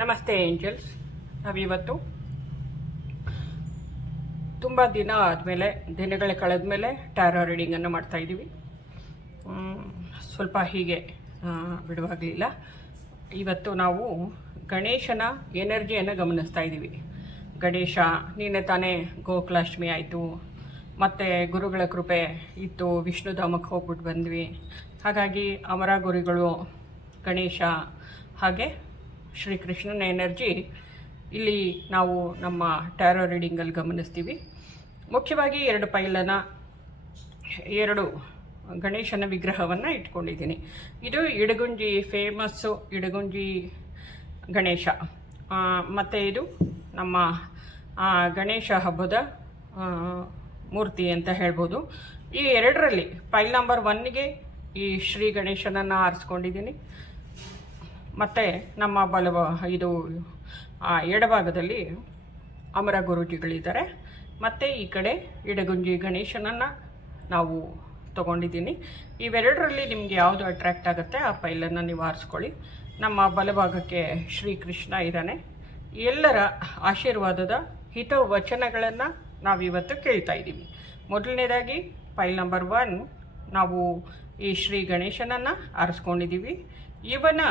ನಮಸ್ತೆ ಏಂಜಲ್ಸ್. ನಾವಿವತ್ತು ತುಂಬ ದಿನಗಳ ಕಳೆದ ಮೇಲೆ ಟ್ಯಾರೋ ರೀಡಿಂಗನ್ನು ಮಾಡ್ತಾಯಿದ್ದೀವಿ. ಸ್ವಲ್ಪ ಹೀಗೆ ಬಿಡುವಾಗಲಿಲ್ಲ. ಇವತ್ತು ನಾವು ಗಣೇಶನ ಎನರ್ಜಿಯನ್ನು ಗಮನಿಸ್ತಾ ಇದ್ದೀವಿ. ಗಣೇಶ ನಿನ್ನೆ ತಾನೇ ಗೋಕುಲಾಷ್ಟಮಿ ಆಯಿತು, ಮತ್ತು ಗುರುಗಳ ಕೃಪೆ ಇತ್ತು, ವಿಷ್ಣುಧಾಮಕ್ಕೆ ಹೋಗ್ಬಿಟ್ಟು ಬಂದ್ವಿ. ಹಾಗಾಗಿ ಅಮರ ಗುರುಗಳು, ಗಣೇಶ ಹಾಗೆ ಶ್ರೀಕೃಷ್ಣನ ಎನರ್ಜಿ ಇಲ್ಲಿ ನಾವು ನಮ್ಮ ಟ್ಯಾರೋ ರೀಡಿಂಗಲ್ಲಿ ಗಮನಿಸ್ತೀವಿ. ಮುಖ್ಯವಾಗಿ ಎರಡು ಗಣೇಶನ ವಿಗ್ರಹವನ್ನು ಇಟ್ಕೊಂಡಿದ್ದೀನಿ. ಇದು ಇಡಗುಂಜಿ ಫೇಮಸ್ಸು ಇಡಗುಂಜಿ ಗಣೇಶ, ಮತ್ತು ಇದು ನಮ್ಮ ಗಣೇಶ ಹಬ್ಬದ ಮೂರ್ತಿ ಅಂತ ಹೇಳ್ಬೋದು. ಈ ಎರಡರಲ್ಲಿ ಫೈಲ್ ನಂಬರ್ 1ಗೆ ಈ ಶ್ರೀ ಗಣೇಶನನ್ನು ಆರಿಸ್ಕೊಂಡಿದ್ದೀನಿ. ಮತ್ತು ನಮ್ಮ ಇದು ಎಡಭಾಗದಲ್ಲಿ ಅಮರ ಗುರೂಜಿಗಳಿದ್ದಾರೆ. ಮತ್ತು ಈ ಕಡೆ ಇಡಗುಂಜಿ ಗಣೇಶನನ್ನು ನಾವು ತೊಗೊಂಡಿದ್ದೀನಿ. ಇವೆರಡರಲ್ಲಿ ನಿಮಗೆ ಯಾವುದು ಅಟ್ರ್ಯಾಕ್ಟ್ ಆಗುತ್ತೆ ಆ ಫೈಲನ್ನು ನೀವು ಆರಿಸ್ಕೊಳ್ಳಿ. ನಮ್ಮ ಬಲಭಾಗಕ್ಕೆ ಶ್ರೀಕೃಷ್ಣ ಇದ್ದಾನೆ. ಎಲ್ಲರ ಆಶೀರ್ವಾದದ ಹಿತವಚನಗಳನ್ನು ನಾವಿವತ್ತು ಕೇಳ್ತಾ ಇದ್ದೀವಿ. ಮೊದಲನೇದಾಗಿ ಫೈಲ್ ನಂಬರ್ 1 ನಾವು ಈ ಶ್ರೀ ಗಣೇಶನನ್ನು ಆರಿಸ್ಕೊಂಡಿದ್ದೀವಿ. ಇವನ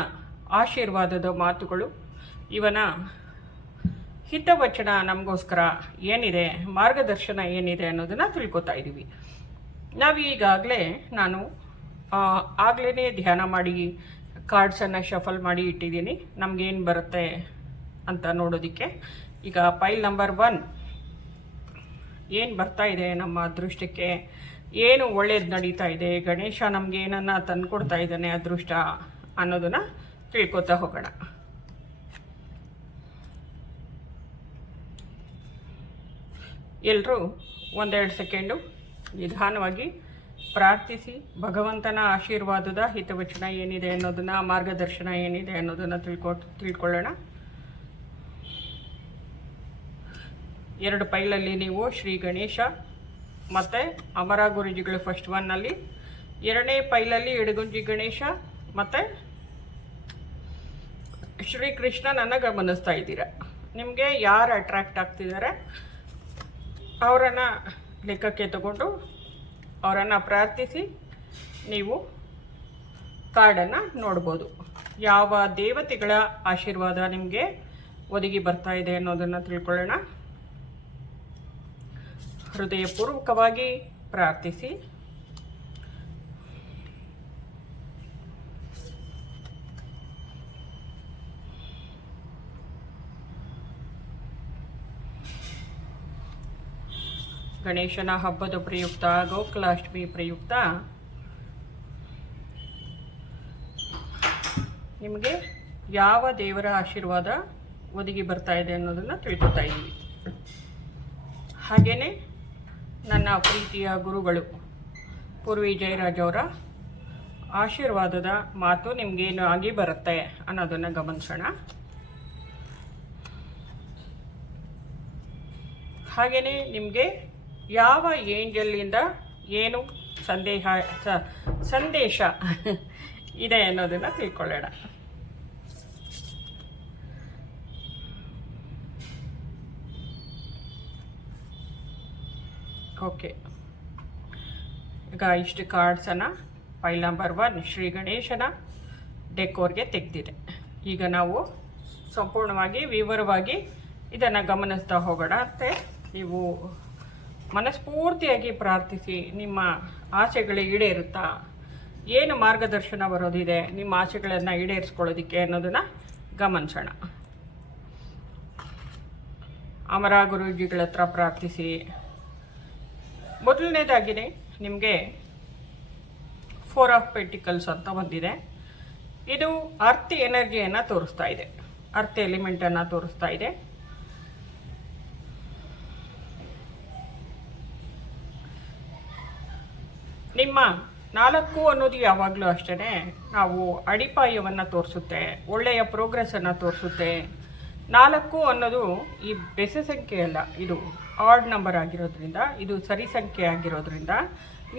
ಆಶೀರ್ವಾದದ ಮಾತುಗಳು, ಇವನ ಹಿತವಚನ ನಮಗೋಸ್ಕರ ಏನಿದೆ, ಮಾರ್ಗದರ್ಶನ ಏನಿದೆ ಅನ್ನೋದನ್ನು ತಿಳ್ಕೊತಾ ಇದ್ದೀವಿ. ನಾನು ಆಗಲೇ ಧ್ಯಾನ ಮಾಡಿ ಕಾರ್ಡ್ಸನ್ನು ಶಫಲ್ ಮಾಡಿ ಇಟ್ಟಿದ್ದೀನಿ, ನಮಗೇನು ಬರುತ್ತೆ ಅಂತ ನೋಡೋದಕ್ಕೆ. ಈಗ ಫೈಲ್ ನಂಬರ್ 1 ಏನು ಬರ್ತಾ ಇದೆ, ನಮ್ಮ ಅದೃಷ್ಟಕ್ಕೆ ಏನು ಒಳ್ಳೇದು ನಡೀತಾ ಇದೆ, ಗಣೇಶ ನಮಗೆ ಏನನ್ನು ತಂದುಕೊಡ್ತಾ ಇದ್ದಾನೆ ಅದೃಷ್ಟ ಅನ್ನೋದನ್ನು ತಿಳ್ಕೊತಾ ಹೋಗೋಣ. ಎಲ್ಲರೂ 1-2 ಸೆಕೆಂಡು ನಿಧಾನವಾಗಿ ಪ್ರಾರ್ಥಿಸಿ ಭಗವಂತನ ಆಶೀರ್ವಾದದ ಹಿತವಚನ ಏನಿದೆ ಅನ್ನೋದನ್ನು, ಮಾರ್ಗದರ್ಶನ ಏನಿದೆ ಅನ್ನೋದನ್ನು ತಿಳ್ಕೊಳ್ಳೋಣ. 2 ಫೈಲಲ್ಲಿ ನೀವು ಶ್ರೀ ಗಣೇಶ ಮತ್ತು ಅಮರ ಗುರೂಜಿಗಳು ಫಸ್ಟ್ 1ನಲ್ಲಿ, 2ನೇ ಫೈಲಲ್ಲಿ ಇಡಗುಂಜಿ ಗಣೇಶ ಮತ್ತು ಶ್ರೀಕೃಷ್ಣನನ್ನು ಗಮನಿಸ್ತಾ ಇದ್ದೀರ. ನಿಮಗೆ ಯಾರು ಅಟ್ರ್ಯಾಕ್ಟ್ ಆಗ್ತಿದ್ದಾರೆ ಅವರನ್ನು ಲೆಕ್ಕಕ್ಕೆ ತಗೊಂಡು ಅವರನ್ನು ಪ್ರಾರ್ಥಿಸಿ ನೀವು ಕಾರ್ಡನ್ನು ನೋಡ್ಬೋದು. ಯಾವ ದೇವತೆಗಳ ಆಶೀರ್ವಾದ ನಿಮಗೆ ಒದಗಿ ಬರ್ತಾ ಇದೆ ಅನ್ನೋದನ್ನು ತಿಳ್ಕೊಳ್ಳೋಣ. ಹೃದಯಪೂರ್ವಕವಾಗಿ ಪ್ರಾರ್ಥಿಸಿ. ಗಣೇಶನ ಹಬ್ಬದ ಪ್ರಯುಕ್ತ, ಗೋಕುಲಾಷ್ಟಮಿ ಪ್ರಯುಕ್ತ ನಿಮಗೆ ಯಾವ ದೇವರ ಆಶೀರ್ವಾದ ಒದಗಿ ಬರ್ತಾ ಇದೆ ಅನ್ನೋದನ್ನು ತಿಳ್ಕೊತಾ ಇದ್ದೀವಿ. ಹಾಗೆಯೇ ನನ್ನ ಪ್ರೀತಿಯ ಗುರುಗಳು ಪೂರ್ವಿ ಜಯರಾಜ್ ಅವರ ಆಶೀರ್ವಾದದ ಮಾತು ನಿಮಗೇನು ಆಗಿ ಬರುತ್ತೆ ಅನ್ನೋದನ್ನು ಗಮನಿಸೋಣ. ಹಾಗೆಯೇ ನಿಮಗೆ ಯಾವ ಏಂಜಲ್ಲಿಂದ ಏನು ಸಂದೇಶ ಇದೆ ಅನ್ನೋದನ್ನು ತಿಳ್ಕೊಳ್ಳೋಣ. ಓಕೆ, ಈಗ ಇಷ್ಟು ಕಾರ್ಡ್ಸನ್ನು ಫೈಲ್ ನಂಬರ್ 1 ಶ್ರೀ ಗಣೇಶನ ಡೆಕೋರ್ಗೆ ತೆಗೆದಿದೆ. ಈಗ ನಾವು ಸಂಪೂರ್ಣವಾಗಿ ವಿವರವಾಗಿ ಇದನ್ನು ಗಮನಿಸ್ತಾ ಹೋಗೋಣ. ಮತ್ತು ನೀವು ಮನಸ್ಫೂರ್ತಿಯಾಗಿ ಪ್ರಾರ್ಥಿಸಿ ನಿಮ್ಮ ಆಸೆಗಳು ಈಡೇರುತ್ತಾ, ಏನು ಮಾರ್ಗದರ್ಶನ ಬರೋದಿದೆ ನಿಮ್ಮ ಆಸೆಗಳನ್ನು ಈಡೇರಿಸ್ಕೊಳ್ಳೋದಕ್ಕೆ ಅನ್ನೋದನ್ನು ಗಮನಿಸೋಣ. ಅಮರ ಗುರೂಜಿಗಳ ಹತ್ರ ಪ್ರಾರ್ಥಿಸಿ. ಮೊದಲನೇದಾಗಿಯೇ ನಿಮಗೆ 4 ಆಫ್ ಪೆಂಟಿಕಲ್ಸ್ ಅಂತ ಬಂದಿದೆ. ಇದು ಅರ್ತ್ ಎನರ್ಜಿಯನ್ನು ತೋರಿಸ್ತಾ ಇದೆ, ಅರ್ತ್ ಎಲಿಮೆಂಟನ್ನು ತೋರಿಸ್ತಾ ಇದೆ. ನಿಮ್ಮ 4 ಅನ್ನೋದು ಯಾವಾಗಲೂ ಅಷ್ಟೇ ನಾವು ಅಡಿಪಾಯವನ್ನು ತೋರಿಸುತ್ತೆ, ಒಳ್ಳೆಯ ಪ್ರೋಗ್ರೆಸ್ಸನ್ನು ತೋರಿಸುತ್ತೆ. 4 ಅನ್ನೋದು ಈ ಬೆಸ ಸಂಖ್ಯೆ ಅಲ್ಲ, ಇದು ಆಡ್ ನಂಬರ್ ಆಗಿರೋದ್ರಿಂದ, ಇದು ಸರಿ ಸಂಖ್ಯೆ ಆಗಿರೋದ್ರಿಂದ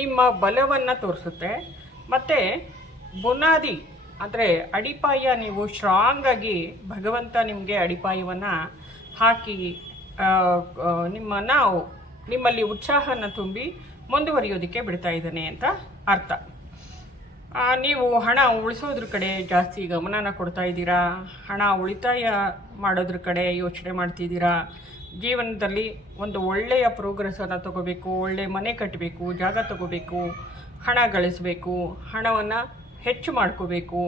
ನಿಮ್ಮ ಬಲವನ್ನು ತೋರಿಸುತ್ತೆ. ಮತ್ತು ಬುನಾದಿ ಅಂದರೆ ಅಡಿಪಾಯ ನೀವು ಸ್ಟ್ರಾಂಗಾಗಿ ಭಗವಂತ ನಿಮಗೆ ಅಡಿಪಾಯವನ್ನು ಹಾಕಿ ನಿಮ್ಮಲ್ಲಿ ಉತ್ಸಾಹನ ತುಂಬಿ ಮುಂದುವರಿಯೋದಕ್ಕೆ ಬಿಡ್ತಾ ಇದ್ದಾನೆ ಅಂತ ಅರ್ಥ. ನೀವು ಹಣ ಉಳಿಸೋದ್ರ ಕಡೆ ಜಾಸ್ತಿ ಗಮನನ ಕೊಡ್ತಾ ಇದ್ದೀರಾ, ಹಣ ಉಳಿತಾಯ ಮಾಡೋದ್ರ ಕಡೆ ಯೋಚನೆ ಮಾಡ್ತಿದ್ದೀರಾ. ಜೀವನದಲ್ಲಿ ಒಂದು ಒಳ್ಳೆಯ ಪ್ರೋಗ್ರೆಸ್ಸನ್ನು ತಗೋಬೇಕು, ಒಳ್ಳೆಯ ಮನೆ ಕಟ್ಟಬೇಕು, ಜಾಗ ತಗೋಬೇಕು, ಹಣ ಗಳಿಸಬೇಕು, ಹಣವನ್ನು ಹೆಚ್ಚು ಮಾಡ್ಕೋಬೇಕು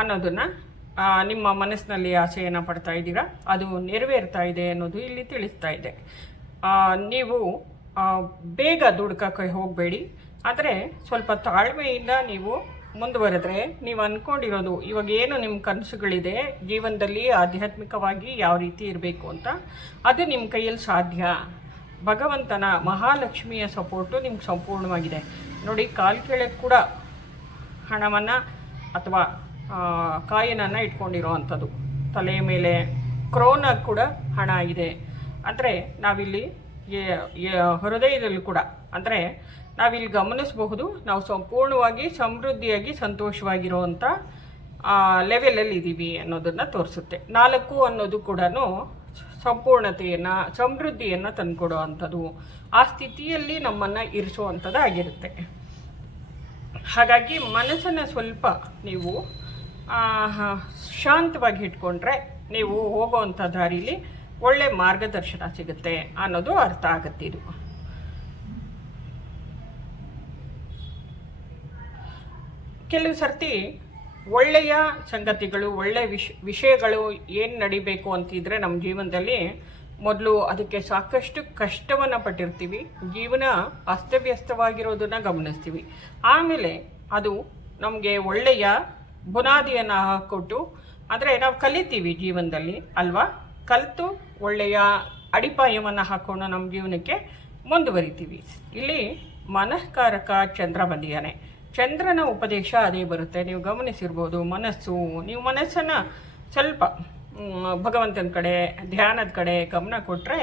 ಅನ್ನೋದನ್ನು ನಿಮ್ಮ ಮನಸ್ಸಿನಲ್ಲಿ ಆಸೆಯನ್ನು ಪಡ್ತಾ ಇದ್ದೀರಾ. ಅದು ನೆರವೇರ್ತಾ ಇದೆ ಅನ್ನೋದು ಇಲ್ಲಿ ತಿಳಿಸ್ತಾ ಇದೆ. ನೀವು ಬೇಗ ದುಡ್ಕಕ್ಕೆ ಹೋಗಬೇಡಿ, ಆದರೆ ಸ್ವಲ್ಪ ತಾಳ್ಮೆಯಿಂದ ನೀವು ಮುಂದುವರೆದ್ರೆ ನೀವು ಅಂದ್ಕೊಂಡಿರೋದು ಇವಾಗ ಏನು ನಿಮ್ಮ ಕನಸುಗಳಿದೆ ಜೀವನದಲ್ಲಿ ಆಧ್ಯಾತ್ಮಿಕವಾಗಿ ಯಾವ ರೀತಿ ಇರಬೇಕು ಅಂತ, ಅದು ನಿಮ್ಮ ಕೈಯಲ್ಲಿ ಸಾಧ್ಯ. ಭಗವಂತನ ಮಹಾಲಕ್ಷ್ಮಿಯ ಸಪೋರ್ಟು ನಿಮ್ಗೆ ಸಂಪೂರ್ಣವಾಗಿದೆ. ನೋಡಿ, ಕಾಲು ಕೆಳಗೆ ಕೂಡ ಹಣವನ್ನು ಅಥವಾ ಕಾಯಿನನ್ನು ಇಟ್ಕೊಂಡಿರೋ ಅಂಥದ್ದು, ತಲೆಯ ಮೇಲೆ ಕ್ರೋನಾಗ ಕೂಡ ಹಣ ಇದೆ. ಅಂದರೆ ನಾವಿಲ್ಲಿ ಹೃದಯದಲ್ಲೂ ಕೂಡ, ಅಂದರೆ ನಾವಿಲ್ಲಿ ಗಮನಿಸಬಹುದು, ನಾವು ಸಂಪೂರ್ಣವಾಗಿ ಸಮೃದ್ಧಿಯಾಗಿ ಸಂತೋಷವಾಗಿರುವಂಥ ಲೆವೆಲಲ್ಲಿ ಇದ್ದೀವಿ ಅನ್ನೋದನ್ನು ತೋರಿಸುತ್ತೆ. 4 ಅನ್ನೋದು ಕೂಡ ಸಂಪೂರ್ಣತೆಯನ್ನು, ಸಮೃದ್ಧಿಯನ್ನು ತಂದುಕೊಡೋ ಅಂಥದ್ದು, ಆ ಸ್ಥಿತಿಯಲ್ಲಿ ನಮ್ಮನ್ನು ಇರಿಸುವಂಥದ್ದು ಆಗಿರುತ್ತೆ. ಹಾಗಾಗಿ ಮನಸ್ಸನ್ನು ಸ್ವಲ್ಪ ನೀವು ಶಾಂತವಾಗಿ ಇಟ್ಕೊಂಡ್ರೆ ನೀವು ಹೋಗೋವಂಥ ದಾರಿಲಿ ಒಳ್ಳೆ ಮಾರ್ಗದರ್ಶನ ಸಿಗುತ್ತೆ ಅನ್ನೋದು ಅರ್ಥ ಆಗುತ್ತೆ. ಇದು ಕೆಲವು ಸರ್ತಿ ಒಳ್ಳೆಯ ಸಂಗತಿಗಳು, ಒಳ್ಳೆಯ ವಿಷಯಗಳು ಏನು ನಡಿಬೇಕು ಅಂತಿದ್ರೆ ನಮ್ಮ ಜೀವನದಲ್ಲಿ ಮೊದಲು ಅದಕ್ಕೆ ಸಾಕಷ್ಟು ಕಷ್ಟವನ್ನು ಪಟ್ಟಿರ್ತೀವಿ, ಜೀವನ ಅಸ್ತವ್ಯಸ್ತವಾಗಿರೋದನ್ನು ಗಮನಿಸ್ತೀವಿ. ಆಮೇಲೆ ಅದು ನಮಗೆ ಒಳ್ಳೆಯ ಬುನಾದಿಯನ್ನು ಹಾಕ್ಕೊಟ್ಟು, ಅಂದರೆ ನಾವು ಕಲಿತೀವಿ ಜೀವನದಲ್ಲಿ ಅಲ್ವಾ, ಕಲಿತು ಒಳ್ಳೆಯ ಅಡಿಪಾಯವನ್ನು ಹಾಕ್ಕೊಂಡು ನಮ್ಮ ಜೀವನಕ್ಕೆ ಮುಂದುವರಿತೀವಿ. ಇಲ್ಲಿ ಮನಃಕಾರಕ ಚಂದ್ರ ಬಂದಿದ್ದಾನೆ. ಚಂದ್ರನ ಉಪದೇಶ ಅದೇ ಬರುತ್ತೆ. ನೀವು ಗಮನಿಸಿರ್ಬೋದು, ನೀವು ಮನಸ್ಸನ್ನು ಸ್ವಲ್ಪ ಭಗವಂತನ ಕಡೆ, ಧ್ಯಾನದ ಕಡೆ ಗಮನ ಕೊಟ್ಟರೆ,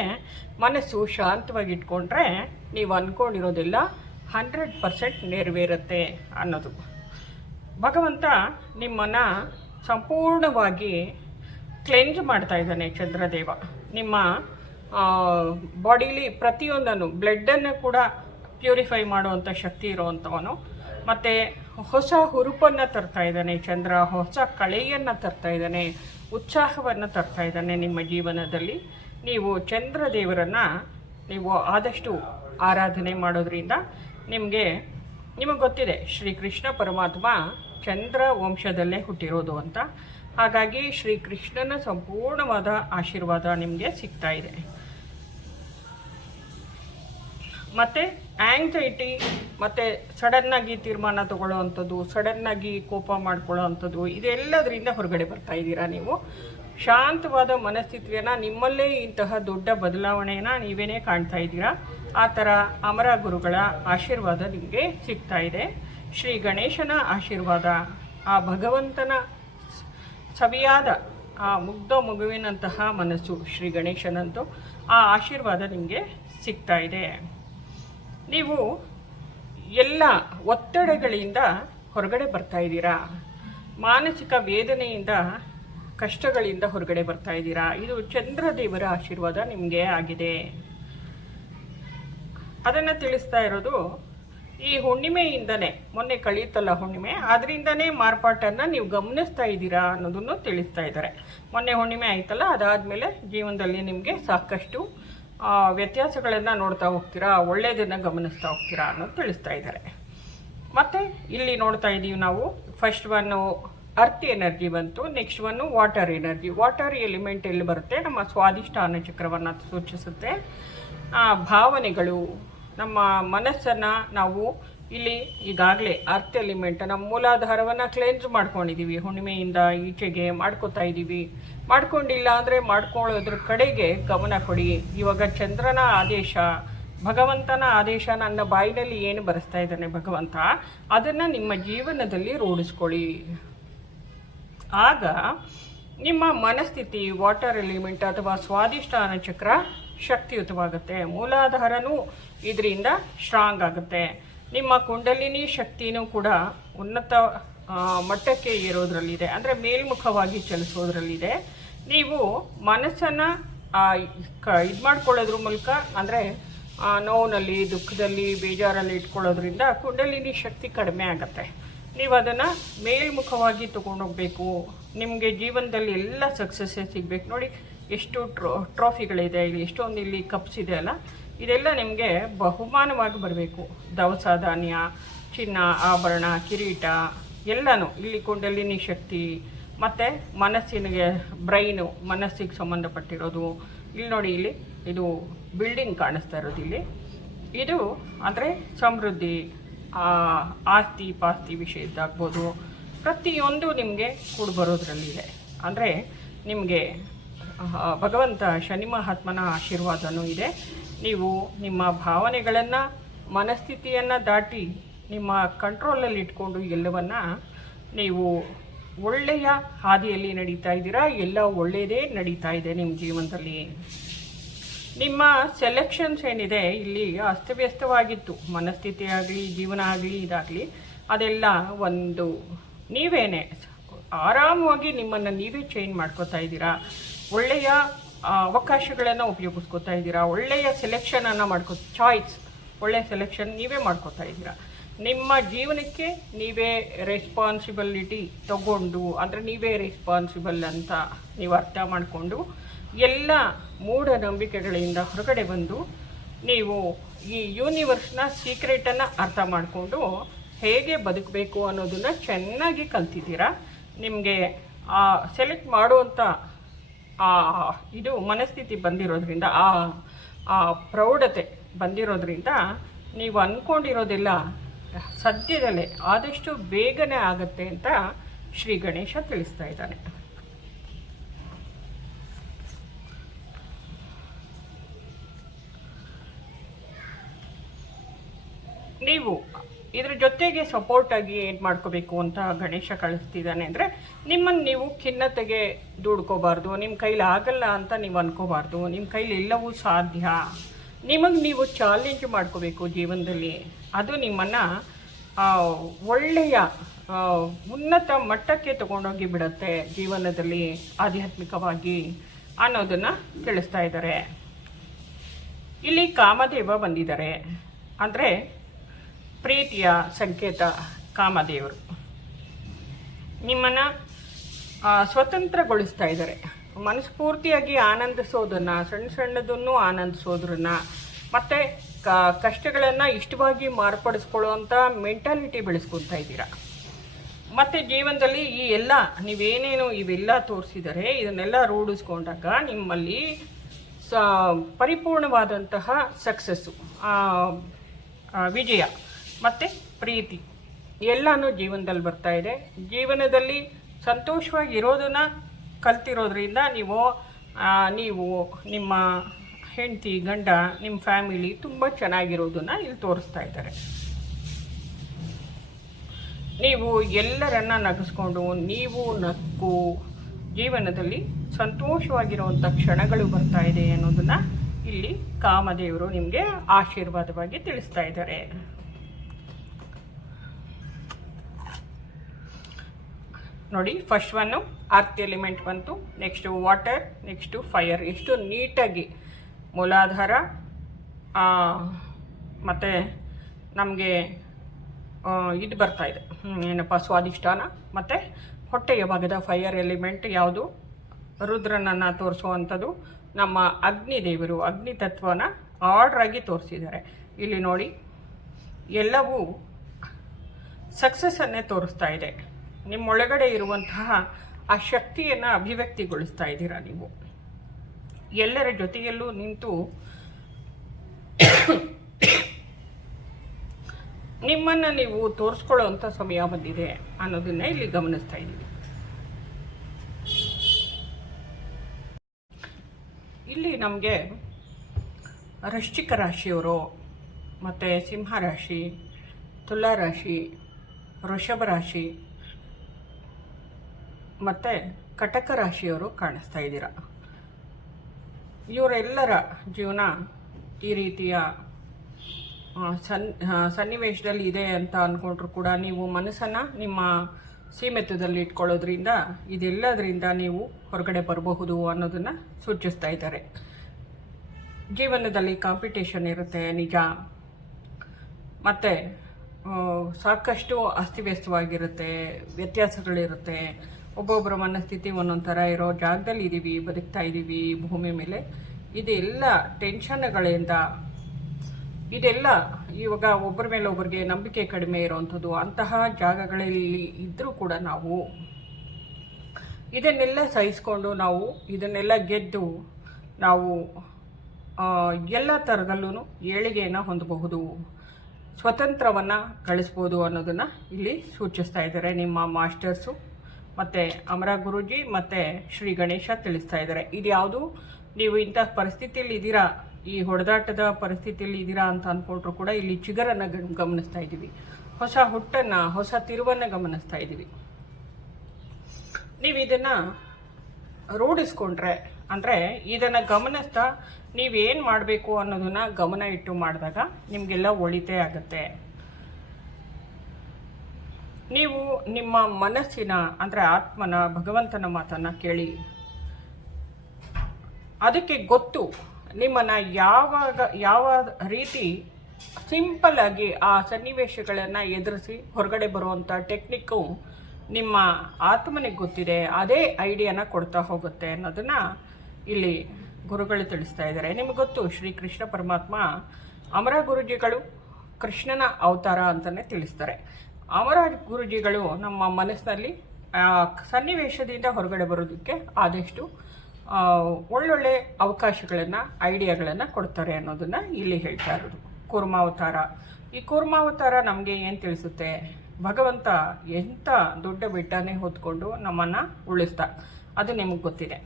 ಮನಸ್ಸು ಶಾಂತವಾಗಿ ಇಟ್ಕೊಂಡ್ರೆ ನೀವು ಅಂದ್ಕೊಂಡಿರೋದೆಲ್ಲ 100% ನೆರವೇರುತ್ತೆ ಅನ್ನೋದು. ಭಗವಂತ ನಿಮ್ಮನ್ನು ಸಂಪೂರ್ಣವಾಗಿ ಕ್ಲೆನ್ಸ್ ಮಾಡ್ತಾ ಇದ್ದಾನೆ ಚಂದ್ರದೇವ. ನಿಮ್ಮ ಬಾಡಿಲಿ ಪ್ರತಿಯೊಂದನ್ನು, ಬ್ಲಡ್ಡನ್ನು ಕೂಡ ಪ್ಯೂರಿಫೈ ಮಾಡುವಂಥ ಶಕ್ತಿ ಇರುವಂಥವನು. ಮತ್ತು ಹೊಸ ಹುರುಪನ್ನು ತರ್ತಾ ಇದ್ದಾನೆ ಚಂದ್ರ, ಹೊಸ ಕಳೆಯನ್ನು ತರ್ತಾ ಇದ್ದಾನೆ, ಉತ್ಸಾಹವನ್ನು ತರ್ತಾ ಇದ್ದಾನೆ ನಿಮ್ಮ ಜೀವನದಲ್ಲಿ. ನೀವು ಚಂದ್ರದೇವರನ್ನು ನೀವು ಆದಷ್ಟು ಆರಾಧನೆ ಮಾಡೋದ್ರಿಂದ ನಿಮಗೆ ಗೊತ್ತಿದೆ ಶ್ರೀಕೃಷ್ಣ ಪರಮಾತ್ಮ ಚಂದ್ರ ವಂಶದಲ್ಲೇ ಹುಟ್ಟಿರೋದು ಅಂತ. ಹಾಗಾಗಿ ಶ್ರೀಕೃಷ್ಣನ ಸಂಪೂರ್ಣವಾದ ಆಶೀರ್ವಾದ ನಿಮಗೆ ಸಿಗ್ತಾ ಇದೆ. ಮತ್ತು ಆ್ಯಂಗ್ಸೈಟಿ ಮತ್ತು ಸಡನ್ನಾಗಿ ತೀರ್ಮಾನ ತಗೊಳ್ಳೋ ಅಂಥದ್ದು, ಸಡನ್ನಾಗಿ ಕೋಪ ಮಾಡ್ಕೊಳ್ಳೋ ಅಂಥದ್ದು, ಇದೆಲ್ಲದರಿಂದ ಹೊರಗಡೆ ಬರ್ತಾ ಇದ್ದೀರಾ. ನೀವು ಶಾಂತವಾದ ಮನಸ್ಥಿತಿಯನ್ನು, ನಿಮ್ಮಲ್ಲೇ ಇಂತಹ ದೊಡ್ಡ ಬದಲಾವಣೆಯನ್ನು ನೀವೇನೇ ಕಾಣ್ತಾ ಇದ್ದೀರಾ. ಆ ಥರ ಅಮರ ಗುರುಗಳ ಆಶೀರ್ವಾದ ನಿಮಗೆ ಸಿಗ್ತಾ ಇದೆ. ಶ್ರೀ ಗಣೇಶನ ಆಶೀರ್ವಾದ, ಆ ಭಗವಂತನ ಸವಿಯಾದ ಆ ಮುಗ್ಧ ಮಗುವಿನಂತಹ ಮನಸ್ಸು ಶ್ರೀ ಗಣೇಶನಂತೂ, ಆ ಆಶೀರ್ವಾದ ನಿಮಗೆ ಸಿಗ್ತಾ ಇದೆ. ನೀವು ಎಲ್ಲ ಒತ್ತಡಗಳಿಂದ ಹೊರಗಡೆ ಬರ್ತಾ ಇದ್ದೀರಾ, ಮಾನಸಿಕ ವೇದನೆಯಿಂದ, ಕಷ್ಟಗಳಿಂದ ಹೊರಗಡೆ ಬರ್ತಾ ಇದ್ದೀರಾ. ಇದು ಚಂದ್ರದೇವರ ಆಶೀರ್ವಾದ ನಿಮಗೆ ಆಗಿದೆ. ಅದನ್ನು ತಿಳಿಸ್ತಾ ಇರೋದು ಈ ಹುಣ್ಣಿಮೆಯಿಂದನೇ, ಮೊನ್ನೆ ಕಳೀತಲ್ಲ ಹುಣ್ಣಿಮೆ, ಅದರಿಂದನೇ ಮಾರ್ಪಾಟನ್ನು ನೀವು ಗಮನಿಸ್ತಾ ಇದ್ದೀರಾ ಅನ್ನೋದನ್ನು ತಿಳಿಸ್ತಾ ಇದ್ದಾರೆ. ಮೊನ್ನೆ ಹುಣ್ಣಿಮೆ ಆಯ್ತಲ್ಲ, ಅದಾದಮೇಲೆ ಜೀವನದಲ್ಲಿ ನಿಮಗೆ ಸಾಕಷ್ಟು ವ್ಯತ್ಯಾಸಗಳನ್ನು ನೋಡ್ತಾ ಹೋಗ್ತೀರಾ, ಒಳ್ಳೆಯದನ್ನು ಗಮನಿಸ್ತಾ ಹೋಗ್ತೀರಾ ಅನ್ನೋದು ತಿಳಿಸ್ತಾ ಇದ್ದಾರೆ. ಮತ್ತು ಇಲ್ಲಿ ನೋಡ್ತಾ ಇದ್ದೀವಿ ನಾವು, ಫಸ್ಟ್ ಒನ್ನು ಅರ್ತ್ ಎನರ್ಜಿ ಬಂತು, next one water energy. Water element ಎಲ್ಲಿ ಬರುತ್ತೆ, ನಮ್ಮ ಸ್ವಾದಿಷ್ಠಾನ ಚಕ್ರವನ್ನು ಸೂಚಿಸುತ್ತೆ. ಭಾವನೆಗಳು, ನಮ್ಮ ಮನಸ್ಸನ್ನು ನಾವು ಇಲ್ಲಿ ಈಗಾಗಲೇ ಅರ್ತ್ ಎಲಿಮೆಂಟ್, ನಮ್ಮ ಮೂಲಾಧಾರವನ್ನು ಕ್ಲೆನ್ಸ್ ಮಾಡ್ಕೊಂಡಿದ್ದೀವಿ, ಹುಣ್ಣಿಮೆಯಿಂದ ಈಚೆಗೆ ಮಾಡ್ಕೋತಾ ಇದ್ದೀವಿ. ಮಾಡ್ಕೊಂಡಿಲ್ಲ ಅಂದರೆ ಮಾಡ್ಕೊಳ್ಳೋದ್ರ ಕಡೆಗೆ ಗಮನ ಕೊಡಿ. ಇವಾಗ ಚಂದ್ರನ ಆದೇಶ, ಭಗವಂತನ ಆದೇಶ ನನ್ನ ಬಾಯಿನಲ್ಲಿ ಏನು ಬರೆಸ್ತಾ ಇದ್ದಾನೆ ಭಗವಂತ, ಅದನ್ನು ನಿಮ್ಮ ಜೀವನದಲ್ಲಿ ರೂಢಿಸ್ಕೊಳ್ಳಿ. ಆಗ ನಿಮ್ಮ ಮನಸ್ಥಿತಿ, ವಾಟರ್ ಎಲಿಮೆಂಟ್ ಅಥವಾ ಸ್ವಾದಿಷ್ಠಾನ ಚಕ್ರ ಶಕ್ತಿಯುತವಾಗುತ್ತೆ. ಮೂಲಾಧಾರನೂ ಇದರಿಂದ ಸ್ಟ್ರಾಂಗ್ ಆಗುತ್ತೆ. ನಿಮ್ಮ ಕುಂಡಲಿನಿ ಶಕ್ತಿನೂ ಕೂಡ ಮಟ್ಟಕ್ಕೆ ಏರೋದ್ರಲ್ಲಿದೆ, ಅಂದರೆ ಮೇಲ್ಮುಖವಾಗಿ ಚಲಿಸೋದ್ರಲ್ಲಿದೆ. ನೀವು ಮನಸ್ಸನ್ನು ಇದು ಮಾಡ್ಕೊಳ್ಳೋದ್ರ ಮೂಲಕ, ಅಂದರೆ ನೋವಿನಲ್ಲಿ, ದುಃಖದಲ್ಲಿ, ಬೇಜಾರಲ್ಲಿ ಇಟ್ಕೊಳ್ಳೋದ್ರಿಂದ ಕುಂಡಲಿನಿ ಶಕ್ತಿ ಕಡಿಮೆ ಆಗುತ್ತೆ. ನೀವು ಅದನ್ನು ಮೇಲ್ಮುಖವಾಗಿ ತೊಗೊಂಡೋಗ್ಬೇಕು. ನಿಮಗೆ ಜೀವನದಲ್ಲಿ ಎಲ್ಲ ಸಕ್ಸಸ್ಸೇ ಸಿಗಬೇಕು. ನೋಡಿ ಎಷ್ಟು ಟ್ರೋಫಿಗಳಿದೆ ಇಲ್ಲಿ, ಎಷ್ಟೊಂದು ಇಲ್ಲಿ ಕಪ್ಸ್ ಇದೆ ಅಲ್ಲ, ಇದೆಲ್ಲ ನಿಮಗೆ ಬಹುಮಾನವಾಗಿ ಬರಬೇಕು. ದವಸ ಧಾನ್ಯ, ಚಿನ್ನ, ಆಭರಣ, ಕಿರೀಟ ಎಲ್ಲನೂ ಇಲ್ಲಿ ಕುಂಡಲಿನಿ ಶಕ್ತಿ. ಮತ್ತು ಮನಸ್ಸಿನಿಗೆ ಬ್ರೈನು, ಮನಸ್ಸಿಗೆ ಸಂಬಂಧಪಟ್ಟಿರೋದು. ಇಲ್ಲಿ ನೋಡಿ, ಇಲ್ಲಿ ಇದು ಬಿಲ್ಡಿಂಗ್ ಕಾಣಿಸ್ತಾ ಇರೋದು ಇಲ್ಲಿ. ಇದು ಅಂದರೆ ಸಮೃದ್ಧಿ, ಆಸ್ತಿ ಪಾಸ್ತಿ ವಿಷಯದ್ದಾಗ್ಬೋದು, ಪ್ರತಿಯೊಂದು ನಿಮಗೆ ಕೂಡ ಬರೋದ್ರಲ್ಲಿದೆ. ಅಂದರೆ ನಿಮಗೆ ಭಗವಂತ ಶನಿ ಮಹಾತ್ಮನ ಆಶೀರ್ವಾದನೂ ಇದೆ. ನೀವು ನಿಮ್ಮ ಭಾವನೆಗಳನ್ನು, ಮನಸ್ಥಿತಿಯನ್ನು ದಾಟಿ ನಿಮ್ಮ ಕಂಟ್ರೋಲಲ್ಲಿ ಇಟ್ಕೊಂಡು ಎಲ್ಲವನ್ನ ನೀವು ಒಳ್ಳೆಯ ಹಾದಿಯಲ್ಲಿ ನಡೀತಾ ಇದ್ದೀರಾ. ಎಲ್ಲ ಒಳ್ಳೆಯದೇ ನಡೀತಾ ಇದೆ ನಿಮ್ಮ ಜೀವನದಲ್ಲಿ. ನಿಮ್ಮ ಸೆಲೆಕ್ಷನ್ಸ್ ಏನಿದೆ ಇಲ್ಲಿ ಅಸ್ತವ್ಯಸ್ತವಾಗಿತ್ತು, ಮನಸ್ಥಿತಿ ಆಗಲಿ, ಜೀವನ ಆಗಲಿ, ಇದಾಗಲಿ, ಅದೆಲ್ಲ ಒಂದು ನೀವೇನೆ ಆರಾಮವಾಗಿ ನಿಮ್ಮನ್ನು ನೀವೇ ಚೇಂಜ್ ಮಾಡ್ಕೋತಾ ಇದ್ದೀರಾ. ಒಳ್ಳೆಯ ಅವಕಾಶಗಳನ್ನು ಉಪಯೋಗಿಸ್ಕೋತಾ ಇದ್ದೀರಾ. ಒಳ್ಳೆಯ ಸೆಲೆಕ್ಷನನ್ನು ಚಾಯ್ಸ್, ಒಳ್ಳೆಯ ಸೆಲೆಕ್ಷನ್ ನೀವೇ ಮಾಡ್ಕೋತಾ ಇದ್ದೀರಾ. ನಿಮ್ಮ ಜೀವನಕ್ಕೆ ನೀವೇ ರೆಸ್ಪಾನ್ಸಿಬಿಲಿಟಿ ತಗೊಂಡು, ಅಂದರೆ ನೀವೇ ರೆಸ್ಪಾನ್ಸಿಬಲ್ ಅಂತ ನೀವು ಅರ್ಥ ಮಾಡಿಕೊಂಡು ಎಲ್ಲ ಮೂಢನಂಬಿಕೆಗಳಿಂದ ಹೊರಗಡೆ ಬಂದು ನೀವು ಈ ಯೂನಿವರ್ಸ್ನ ಸೀಕ್ರೆಟನ್ನು ಅರ್ಥ ಮಾಡಿಕೊಂಡು ಹೇಗೆ ಬದುಕಬೇಕು ಅನ್ನೋದನ್ನು ಚೆನ್ನಾಗಿ ಕಲ್ತಿದ್ದೀರಾ. ನಿಮಗೆ ಸೆಲೆಕ್ಟ್ ಮಾಡುವಂಥ ಇದು ಮನಸ್ಥಿತಿ ಬಂದಿರೋದ್ರಿಂದ, ಆ ಪ್ರೌಢತೆ ಬಂದಿರೋದ್ರಿಂದ ನೀವು ಅಂದ್ಕೊಂಡಿರೋದೆಲ್ಲ ಸದ್ಯದಲ್ಲೇ ಆದಷ್ಟು ಬೇಗನೆ ಆಗುತ್ತೆ ಅಂತ ಶ್ರೀ ಗಣೇಶ ತಿಳಿಸ್ತಾ ಇದ್ದಾನೆ. ನೀವು ಇದ್ರ ಜೊತೆಗೆ ಸಪೋರ್ಟಾಗಿ ಏನು ಮಾಡ್ಕೋಬೇಕು ಅಂತ ಗಣೇಶ ಕಳಿಸ್ತಿದ್ದಾನೆ ಅಂದರೆ, ನಿಮ್ಮನ್ನು ನೀವು ಖಿನ್ನತೆಗೆ ದುಡ್ಕೋಬಾರ್ದು, ನಿಮ್ಮ ಕೈಲಿ ಆಗಲ್ಲ ಅಂತ ನೀವು ಅನ್ಕೋಬಾರ್ದು. ನಿಮ್ಮ ಕೈಲಿ ಎಲ್ಲವೂ ಸಾಧ್ಯ. ನಿಮಗೆ ನೀವು ಚಾಲೆಂಜ್ ಮಾಡ್ಕೋಬೇಕು ಜೀವನದಲ್ಲಿ. ಅದು ನಿಮ್ಮನ್ನು ಒಳ್ಳೆಯ ಉನ್ನತ ಮಟ್ಟಕ್ಕೆ ತಗೊಂಡೋಗಿ ಬಿಡುತ್ತೆ ಜೀವನದಲ್ಲಿ, ಆಧ್ಯಾತ್ಮಿಕವಾಗಿ ಅನ್ನೋದನ್ನು ತಿಳಿಸ್ತಾ ಇದ್ದಾರೆ. ಇಲ್ಲಿ ಕಾಮದೇವ ಬಂದಿದ್ದಾರೆ, ಅಂದರೆ ಪ್ರೀತಿಯ ಸಂಕೇತ ಕಾಮದೇವರು. ನಿಮ್ಮನ್ನು ಸ್ವತಂತ್ರಗೊಳಿಸ್ತಾ ಇದ್ದಾರೆ. ಮನಸ್ಫೂರ್ತಿಯಾಗಿ ಆನಂದಿಸೋದನ್ನು, ಸಣ್ಣ ಸಣ್ಣದನ್ನು ಆನಂದಿಸೋದ್ರನ್ನ, ಮತ್ತು ಕಷ್ಟಗಳನ್ನು ಇಷ್ಟವಾಗಿ ಮಾರ್ಪಡಿಸ್ಕೊಳ್ಳುವಂಥ ಮೆಂಟಾಲಿಟಿ ಬೆಳೆಸ್ಕೊತಾ ಇದ್ದೀರಾ. ಮತ್ತು ಜೀವನದಲ್ಲಿ ಈ ಎಲ್ಲ ನೀವೇನೇನು ಇವೆಲ್ಲ ತೋರಿಸಿದರೆ ಇದನ್ನೆಲ್ಲ ರೂಢಿಸ್ಕೊಂಡಾಗ ನಿಮ್ಮಲ್ಲಿ ಪರಿಪೂರ್ಣವಾದಂತಹ ಸಕ್ಸಸ್ಸು, ವಿಜಯ ಮತ್ತು ಪ್ರೀತಿ ಎಲ್ಲನೂ ಜೀವನದಲ್ಲಿ ಬರ್ತಾ ಇದೆ. ಜೀವನದಲ್ಲಿ ಸಂತೋಷವಾಗಿ ಇರೋದನ್ನು ಕಲ್ತಿರೋದ್ರಿಂದ ನೀವು ನಿಮ್ಮ ಹೆಂಡತಿ, ಗಂಡ, ನಿಮ್ಮ ಫ್ಯಾಮಿಲಿ ತುಂಬ ಚೆನ್ನಾಗಿರೋದನ್ನು ಇಲ್ಲಿ ತೋರಿಸ್ತಾ ಇದ್ದಾರೆ. ನೀವು ಎಲ್ಲರನ್ನ ನಗಿಸ್ಕೊಂಡು ನೀವು ನಕ್ಕು ಜೀವನದಲ್ಲಿ ಸಂತೋಷವಾಗಿರುವಂಥ ಕ್ಷಣಗಳು ಬರ್ತಾ ಇದೆ ಅನ್ನೋದನ್ನು ಇಲ್ಲಿ ಕಾಮದೇವರು ನಿಮಗೆ ಆಶೀರ್ವಾದವಾಗಿ ತಿಳಿಸ್ತಾ ಇದ್ದಾರೆ. ನೋಡಿ, ಫಸ್ಟ್ ಒನ್ನು ಅರ್ತ್ ಎಲಿಮೆಂಟ್ ಬಂತು, ನೆಕ್ಸ್ಟು ವಾಟರ್, ನೆಕ್ಸ್ಟು ಫೈರ್. ಎಷ್ಟು ನೀಟಾಗಿ ಮೂಲಾಧಾರ ಮತ್ತು ನಮಗೆ ಇದು ಬರ್ತಾಯಿದೆ, ಏನಪ್ಪ, ಸ್ವಾದಿಷ್ಠಾನ ಮತ್ತು ಹೊಟ್ಟೆಯ ಭಾಗದ ಫೈರ್ ಎಲಿಮೆಂಟ್ ಯಾವುದು, ರುದ್ರನನ್ನು ತೋರಿಸುವಂಥದ್ದು ನಮ್ಮ ಅಗ್ನಿದೇವರು. ಅಗ್ನಿ ತತ್ವನ ಆರ್ಡ್ರಾಗಿ ತೋರಿಸಿದ್ದಾರೆ. ಇಲ್ಲಿ ನೋಡಿ, ಎಲ್ಲವೂ ಸಕ್ಸಸ್ಸನ್ನೇ ತೋರಿಸ್ತಾ ಇದೆ. ನಿಮ್ಮೊಳಗಡೆ ಇರುವಂತಹ ಆ ಶಕ್ತಿಯನ್ನು ಅಭಿವ್ಯಕ್ತಿಗೊಳಿಸ್ತಾ ಇದ್ದೀರಾ. ನೀವು ಎಲ್ಲರ ಜೊತೆಯಲ್ಲೂ ನಿಂತು ನಿಮ್ಮನ್ನು ನೀವು ತೋರಿಸ್ಕೊಳ್ಳೋವಂಥ ಸಮಯ ಬಂದಿದೆ ಅನ್ನೋದನ್ನ ಇಲ್ಲಿ ಗಮನಿಸ್ತಾ ಇದ್ದೀವಿ. ಇಲ್ಲಿ ನಮಗೆ ವೃಶ್ಚಿಕ ರಾಶಿಯವರು ಮತ್ತು ಸಿಂಹ ರಾಶಿ, ತುಲಾ ರಾಶಿ, ವೃಷಭ ರಾಶಿ ಮತ್ತು ಕಟಕ ರಾಶಿಯವರು ಕಾಣಿಸ್ತಾ ಇದ್ದೀರಾ. ಇವರೆಲ್ಲರ ಜೀವನ ಈ ರೀತಿಯ ಸನ್ನಿವೇಶದಲ್ಲಿ ಇದೆ ಅಂತ ಅಂದ್ಕೊಂಡ್ರು ಕೂಡ ನೀವು ಮನಸ್ಸನ್ನು ನಿಮ್ಮ ಸೀಮಿತದಲ್ಲಿ ಇಟ್ಕೊಳ್ಳೋದ್ರಿಂದ ಇದೆಲ್ಲದರಿಂದ ನೀವು ಹೊರಗಡೆ ಬರಬಹುದು ಅನ್ನೋದನ್ನು ಸೂಚಿಸ್ತಾ ಇದ್ದಾರೆ. ಜೀವನದಲ್ಲಿ ಕಾಂಪಿಟೇಷನ್ ಇರುತ್ತೆ ನಿಜ, ಮತ್ತು ಸಾಕಷ್ಟು ಅಸ್ತವ್ಯಸ್ತವಾಗಿರುತ್ತೆ, ವ್ಯತ್ಯಾಸಗಳಿರುತ್ತೆ. ಒಬ್ಬೊಬ್ಬರ ಮನಸ್ಥಿತಿ ಒಂದೊಂದು ಥರ ಇರೋ ಜಾಗದಲ್ಲಿ ಇದ್ದೀವಿ, ಬದುಕ್ತಾ ಇದ್ದೀವಿ ಭೂಮಿ ಮೇಲೆ. ಇದೆಲ್ಲ ಟೆನ್ಷನ್ಗಳಿಂದ, ಇದೆಲ್ಲ ಇವಾಗ ಒಬ್ಬರ ಮೇಲೆ ಒಬ್ಬರಿಗೆ ನಂಬಿಕೆ ಕಡಿಮೆ ಇರೋವಂಥದ್ದು, ಅಂತಹ ಜಾಗಗಳಲ್ಲಿ ಇದ್ದರೂ ಕೂಡ ನಾವು ಇದನ್ನೆಲ್ಲ ಸಹಿಸ್ಕೊಂಡು ನಾವು ಇದನ್ನೆಲ್ಲ ಗೆದ್ದು ನಾವು ಎಲ್ಲ ಥರದಲ್ಲೂ ಏಳಿಗೆಯನ್ನು ಹೊಂದಬಹುದು, ಸ್ವತಂತ್ರವನ್ನು ಗಳಿಸ್ಬೋದು ಅನ್ನೋದನ್ನು ಇಲ್ಲಿ ಸೂಚಿಸ್ತಾ ಇದ್ದಾರೆ ನಿಮ್ಮ ಮಾಸ್ಟರ್ಸು ಮತ್ತು ಅಮರ ಗುರೂಜಿ ಮತ್ತು ಶ್ರೀ ಗಣೇಶ ತಿಳಿಸ್ತಾ ಇದ್ದಾರೆ. ಇದು ಯಾವುದು ನೀವು ಇಂಥ ಪರಿಸ್ಥಿತಿಯಲ್ಲಿ ಇದ್ದೀರಾ, ಈ ಹೊಡೆದಾಟದ ಪರಿಸ್ಥಿತಿಯಲ್ಲಿ ಇದ್ದೀರಾ ಅಂತ ಅಂದ್ಕೊಂಡ್ರು ಕೂಡ ಇಲ್ಲಿ ಚಿಗರನ್ನು ಗಮನಿಸ್ತಾ ಇದ್ದೀವಿ, ಹೊಸ ಹುಟ್ಟನ್ನು, ಹೊಸ ತಿರುವನ್ನು ಗಮನಿಸ್ತಾ ಇದ್ದೀವಿ. ನೀವು ಇದನ್ನು ರೂಢಿಸ್ಕೊಂಡ್ರೆ, ಅಂದರೆ ಇದನ್ನು ಗಮನಿಸ್ತಾ ನೀವೇನು ಮಾಡಬೇಕು ಅನ್ನೋದನ್ನು ಗಮನ ಇಟ್ಟು ಮಾಡಿದಾಗ ನಿಮಗೆಲ್ಲ ಒಳಿತೇ ಆಗುತ್ತೆ. ನೀವು ನಿಮ್ಮ ಮನಸ್ಸಿನ, ಅಂದರೆ ಆತ್ಮನ, ಭಗವಂತನ ಮಾತನ್ನು ಕೇಳಿ. ಅದಕ್ಕೆ ಗೊತ್ತು ನಿಮ್ಮನ್ನು ಯಾವ ರೀತಿ ಸಿಂಪಲ್ ಆಗಿ ಆ ಸನ್ನಿವೇಶಗಳನ್ನು ಎದುರಿಸಿ ಹೊರಗಡೆ ಬರುವಂಥ ಟೆಕ್ನಿಕ್ಕು ನಿಮ್ಮ ಆತ್ಮನಿಗೆ ಗೊತ್ತಿದೆ. ಅದೇ ಐಡಿಯಾನ ಕೊಡ್ತಾ ಹೋಗುತ್ತೆ ಅನ್ನೋದನ್ನು ಇಲ್ಲಿ ಗುರುಗಳು ತಿಳಿಸ್ತಾ ಇದ್ದಾರೆ. ನಿಮಗೆ ಗೊತ್ತು, ಶ್ರೀಕೃಷ್ಣ ಪರಮಾತ್ಮ ಅಮರ ಗುರುಜಿಗಳು ಕೃಷ್ಣನ ಅವತಾರ ಅಂತಲೇ ತಿಳಿಸ್ತಾರೆ. ಅಮರ ಗುರುಜಿಗಳು ನಮ್ಮ ಮನಸ್ಸಿನಲ್ಲಿ ಸನ್ನಿವೇಶದಿಂದ ಹೊರಗಡೆ ಬರೋದಕ್ಕೆ ಆದಷ್ಟು ಒಳ್ಳೊಳ್ಳೆ ಅವಕಾಶಗಳನ್ನು, ಐಡಿಯಾಗಳನ್ನು ಕೊಡ್ತಾರೆ ಅನ್ನೋದನ್ನು ಇಲ್ಲಿ ಹೇಳ್ತಾ ಇರೋದು. ಕೂರ್ಮಾವತಾರ, ಈ ಕೂರ್ಮಾವತಾರ ನಮಗೆ ಏನು ತಿಳಿಸುತ್ತೆ? ಭಗವಂತ ಎಂಥ ದೊಡ್ಡ ಬೆಟ್ಟನೇ ಹೊತ್ಕೊಂಡು ನಮ್ಮನ್ನು ಉಳಿಸ್ತಾ, ಅದು ನಿಮಗೆ ಗೊತ್ತಿದೆ.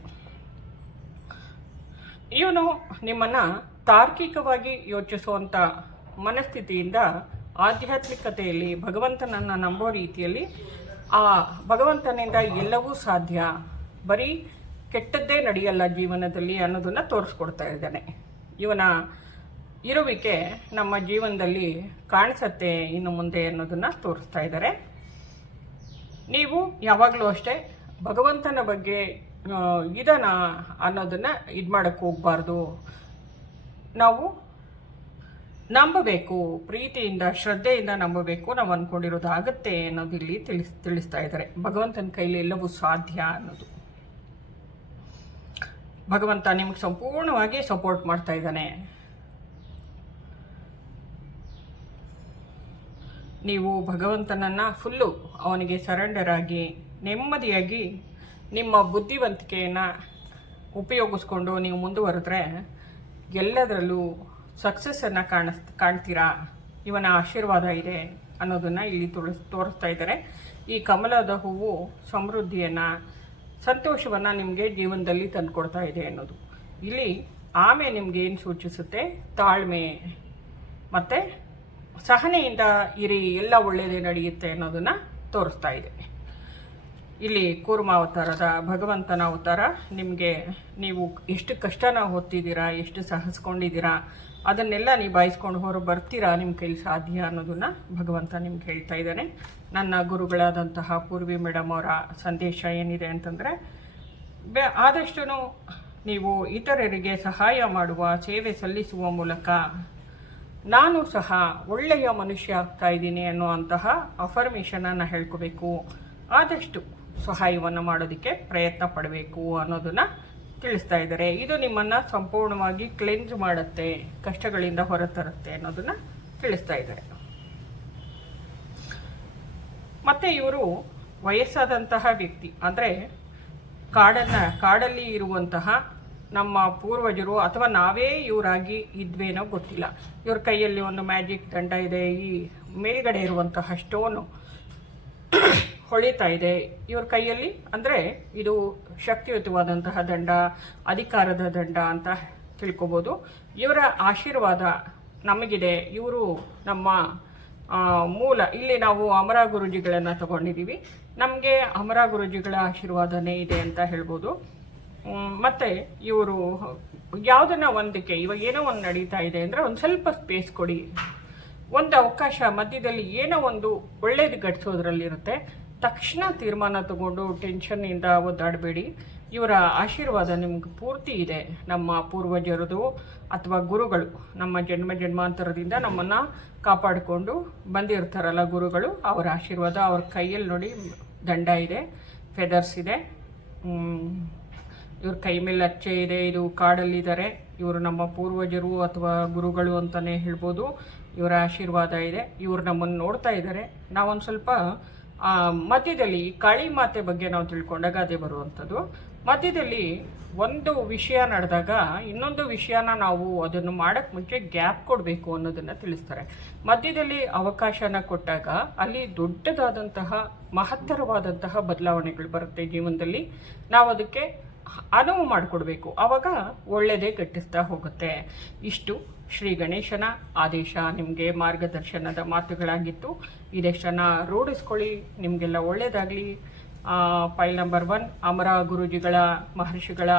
ಇವನು ನಿಮ್ಮನ್ನು ತಾರ್ಕಿಕವಾಗಿ ಯೋಚಿಸುವಂಥ ಮನಸ್ಥಿತಿಯಿಂದ ಆಧ್ಯಾತ್ಮಿಕತೆಯಲ್ಲಿ ಭಗವಂತನನ್ನು ನಂಬೋ ರೀತಿಯಲ್ಲಿ ಆ ಭಗವಂತನಿಂದ ಎಲ್ಲವೂ ಸಾಧ್ಯ, ಬರೀ ಕೆಟ್ಟದ್ದೇ ನಡೆಯಲ್ಲ ಜೀವನದಲ್ಲಿ ಅನ್ನೋದನ್ನು ತೋರಿಸ್ಕೊಡ್ತಾ ಇದ್ದಾನೆ. ಇವನ ಇರುವಿಕೆ ನಮ್ಮ ಜೀವನದಲ್ಲಿ ಕಾಣಿಸತ್ತೆ ಇನ್ನು ಮುಂದೆ ಅನ್ನೋದನ್ನು ತೋರಿಸ್ತಾ ಇದ್ದಾರೆ. ನೀವು ಯಾವಾಗಲೂ ಅಷ್ಟೇ ಭಗವಂತನ ಬಗ್ಗೆ ಇದನ್ನ ಅನ್ನೋದನ್ನು ಇದು ಮಾಡೋಕ್ಕೆ ಹೋಗಬಾರ್ದು. ನಾವು ನಂಬಬೇಕು, ಪ್ರೀತಿಯಿಂದ ಶ್ರದ್ಧೆಯಿಂದ ನಂಬಬೇಕು. ನಾವು ಅಂದ್ಕೊಂಡಿರೋದು ಆಗುತ್ತೆ ಅನ್ನೋದು ಇಲ್ಲಿ ತಿಳಿಸ್ತಾ ಇದ್ದಾರೆ. ಭಗವಂತನ ಕೈಲಿ ಎಲ್ಲವೂ ಸಾಧ್ಯ ಅನ್ನೋದು. ಭಗವಂತ ನಿಮಗೆ ಸಂಪೂರ್ಣವಾಗಿ ಸಪೋರ್ಟ್ ಮಾಡ್ತಾ ಇದ್ದಾನೆ. ನೀವು ಭಗವಂತನನ್ನು ಫುಲ್ಲು ಅವನಿಗೆ ಸರೆಂಡರ್ ಆಗಿ ನೆಮ್ಮದಿಯಾಗಿ ನಿಮ್ಮ ಬುದ್ಧಿವಂತಿಕೆಯನ್ನು ಉಪಯೋಗಿಸ್ಕೊಂಡು ನೀವು ಮುಂದುವರೆದ್ರೆ ಎಲ್ಲದರಲ್ಲೂ ಸಕ್ಸಸ್ಸನ್ನು ಕಾಣ್ತೀರಾ. ಇವನ ಆಶೀರ್ವಾದ ಇದೆ ಅನ್ನೋದನ್ನು ಇಲ್ಲಿ ತೋರಿಸ್ತಾ ಇದ್ದಾರೆ. ಈ ಕಮಲದ ಹೂವು ಸಮೃದ್ಧಿಯನ್ನು, ಸಂತೋಷವನ್ನು ನಿಮಗೆ ಜೀವನದಲ್ಲಿ ತಂದುಕೊಡ್ತಾ ಇದೆ ಅನ್ನೋದು. ಇಲ್ಲಿ ಆಮೇಲೆ ನಿಮ್ಗೆ ಏನು ಸೂಚಿಸುತ್ತೆ? ತಾಳ್ಮೆ ಮತ್ತು ಸಹನೆಯಿಂದ ಇರಿ, ಎಲ್ಲ ಒಳ್ಳೆಯದೇ ನಡೆಯುತ್ತೆ ಅನ್ನೋದನ್ನು ತೋರಿಸ್ತಾ ಇದೆ. ಇಲ್ಲಿ ಕೂರ್ಮಾವತಾರದ ಭಗವಂತನ ಅವತಾರ ನಿಮಗೆ, ನೀವು ಎಷ್ಟು ಕಷ್ಟನ ಹೊತ್ತಿದ್ದೀರಾ, ಎಷ್ಟು ಸಹಿಸ್ಕೊಂಡಿದ್ದೀರಾ, ಅದನ್ನೆಲ್ಲ ನಿಭಾಯಿಸ್ಕೊಂಡು ಹೊರ ಬರ್ತೀರಾ, ನಿಮ್ಮ ಕೈಲಿ ಸಾಧ್ಯ ಅನ್ನೋದನ್ನು ಭಗವಂತ ನಿಮ್ಗೆ ಹೇಳ್ತಾ ಇದ್ದಾನೆ. ನನ್ನ ಗುರುಗಳಾದಂತಹ ಪೂರ್ವಿ ಮೇಡಮ್ ಅವರ ಸಂದೇಶ ಏನಿದೆ ಅಂತಂದರೆ, ಆದಷ್ಟು ನೀವು ಇತರರಿಗೆ ಸಹಾಯ ಮಾಡುವ, ಸೇವೆ ಸಲ್ಲಿಸುವ ಮೂಲಕ ನಾನು ಸಹ ಒಳ್ಳೆಯ ಮನುಷ್ಯ ಆಗ್ತಾ ಇದ್ದೀನಿ ಅನ್ನುವಂತಹ ಅಫರ್ಮೇಷನನ್ನು ಹೇಳ್ಕೋಬೇಕು. ಆದಷ್ಟು ಸಹಾಯವನ್ನು ಮಾಡೋದಕ್ಕೆ ಪ್ರಯತ್ನ ಪಡಬೇಕು ಅನ್ನೋದನ್ನು ತಿಳಿಸ್ತಾ ಇದ್ದಾರೆ. ಇದು ನಿಮ್ಮನ್ನು ಸಂಪೂರ್ಣವಾಗಿ ಕ್ಲೆನ್ಸ್ ಮಾಡುತ್ತೆ, ಕಷ್ಟಗಳಿಂದ ಹೊರತರುತ್ತೆ ಅನ್ನೋದನ್ನು ತಿಳಿಸ್ತಾ ಇದ್ದಾರೆ. ಮತ್ತು ಇವರು ವಯಸ್ಸಾದಂತಹ ವ್ಯಕ್ತಿ, ಅಂದರೆ ಕಾಡಲ್ಲಿ ಇರುವಂತಹ ನಮ್ಮ ಪೂರ್ವಜರು ಅಥವಾ ನಾವೇ ಇವರಾಗಿ ಇದ್ವೇನೋ ಗೊತ್ತಿಲ್ಲ. ಇವ್ರ ಕೈಯಲ್ಲಿ ಒಂದು ಮ್ಯಾಜಿಕ್ ದಂಡ ಇದೆ, ಈ ಮೇಲ್ಗಡೆ ಇರುವಂತಹ ಸ್ಟೋನು ಹೊಳಿತಾ ಇದೆ ಇವ್ರ ಕೈಯಲ್ಲಿ. ಅಂದರೆ ಇದು ಶಕ್ತಿಯುತವಾದಂತಹ ದಂಡ, ಅಧಿಕಾರದ ದಂಡ ಅಂತ ತಿಳ್ಕೊಬೋದು. ಇವರ ಆಶೀರ್ವಾದ ನಮಗಿದೆ. ಇವರು ನಮ್ಮ ಮೂಲ. ಇಲ್ಲಿ ನಾವು ಅಮರ ಗುರೂಜಿಗಳನ್ನು ತಗೊಂಡಿದ್ದೀವಿ, ನಮಗೆ ಅಮರ ಗುರೂಜಿಗಳ ಆಶೀರ್ವಾದನೇ ಇದೆ ಅಂತ ಹೇಳ್ಬೋದು. ಮತ್ತು ಇವರು ಯಾವುದನ್ನ ಒಂದಕ್ಕೆ, ಇವಾಗ ಏನೋ ಒಂದು ನಡೀತಾ ಇದೆ ಅಂದರೆ ಒಂದು ಸ್ವಲ್ಪ ಸ್ಪೇಸ್ ಕೊಡಿ, ಒಂದು ಅವಕಾಶ ಮಧ್ಯದಲ್ಲಿ ಏನೋ ಒಂದು ಒಳ್ಳೇದು ಘಟಿಸೋದ್ರಲ್ಲಿರುತ್ತೆ. ತಕ್ಷಣ ತೀರ್ಮಾನ ತಗೊಂಡು ಟೆನ್ಷನ್ನಿಂದ ಒದ್ದಾಡಬೇಡಿ. ಇವರ ಆಶೀರ್ವಾದ ನಿಮ್ಗೆ ಪೂರ್ತಿ ಇದೆ. ನಮ್ಮ ಪೂರ್ವಜರದು ಅಥವಾ ಗುರುಗಳು ನಮ್ಮ ಜನ್ಮ ಜನ್ಮಾಂತರದಿಂದ ನಮ್ಮನ್ನು ಕಾಪಾಡಿಕೊಂಡು ಬಂದಿರ್ತಾರಲ್ಲ ಗುರುಗಳು, ಅವರ ಆಶೀರ್ವಾದ. ಅವ್ರ ಕೈಯಲ್ಲಿ ನೋಡಿ ದಂಡ ಇದೆ, ಫೆದರ್ಸ್ ಇದೆ, ಇವ್ರ ಕೈ ಮೇಲೆ ಅಚ್ಚೆ ಇದೆ. ಇದು ಕಾಡಲ್ಲಿದ್ದಾರೆ. ಇವರು ನಮ್ಮ ಪೂರ್ವಜರು ಅಥವಾ ಗುರುಗಳು ಅಂತಲೇ ಹೇಳ್ಬೋದು. ಇವರ ಆಶೀರ್ವಾದ ಇದೆ. ಇವರು ನಮ್ಮನ್ನು ನೋಡ್ತಾ ಇದ್ದಾರೆ. ನಾವೊಂದು ಸ್ವಲ್ಪ ಮಧ್ಯದಲ್ಲಿ ಕಾಳಿ ಮಾತೆ ಬಗ್ಗೆ ನಾವು ತಿಳ್ಕೊಂಡಾಗ ಅದೇ ಬರುವಂಥದ್ದು. ಮಧ್ಯದಲ್ಲಿ ಒಂದು ವಿಷಯ ನಡೆದಾಗ ಇನ್ನೊಂದು ವಿಷಯನ ನಾವು ಅದನ್ನು ಮಾಡೋಕ್ಕೆ ಮುಂಚೆ ಗ್ಯಾಪ್ ಕೊಡಬೇಕು ಅನ್ನೋದನ್ನು ತಿಳಿಸ್ತಾರೆ. ಮಧ್ಯದಲ್ಲಿ ಅವಕಾಶನ ಕೊಟ್ಟಾಗ ಅಲ್ಲಿ ದೊಡ್ಡದಾದಂತಹ ಮಹತ್ತರವಾದಂತಹ ಬದಲಾವಣೆಗಳು ಬರುತ್ತೆ ಜೀವನದಲ್ಲಿ. ನಾವು ಅದಕ್ಕೆ ಅನುವು ಮಾಡಿಕೊಡ್ಬೇಕು. ಆವಾಗ ಒಳ್ಳೆಯದೇ ಗಟ್ಟಿಸ್ತಾ ಹೋಗುತ್ತೆ. ಇಷ್ಟು ಶ್ರೀ ಗಣೇಶನ ಆದೇಶ, ನಿಮಗೆ ಮಾರ್ಗದರ್ಶನದ ಮಾತುಗಳಾಗಿತ್ತು. ಇದೆಷ್ಟನ್ನು ರೂಢಿಸ್ಕೊಳ್ಳಿ, ನಿಮಗೆಲ್ಲ ಒಳ್ಳೆಯದಾಗಲಿ. ಫೈಲ್ ನಂಬರ್ 1 ಅಮರ ಗುರೂಜಿಗಳ, ಮಹರ್ಷಿಗಳ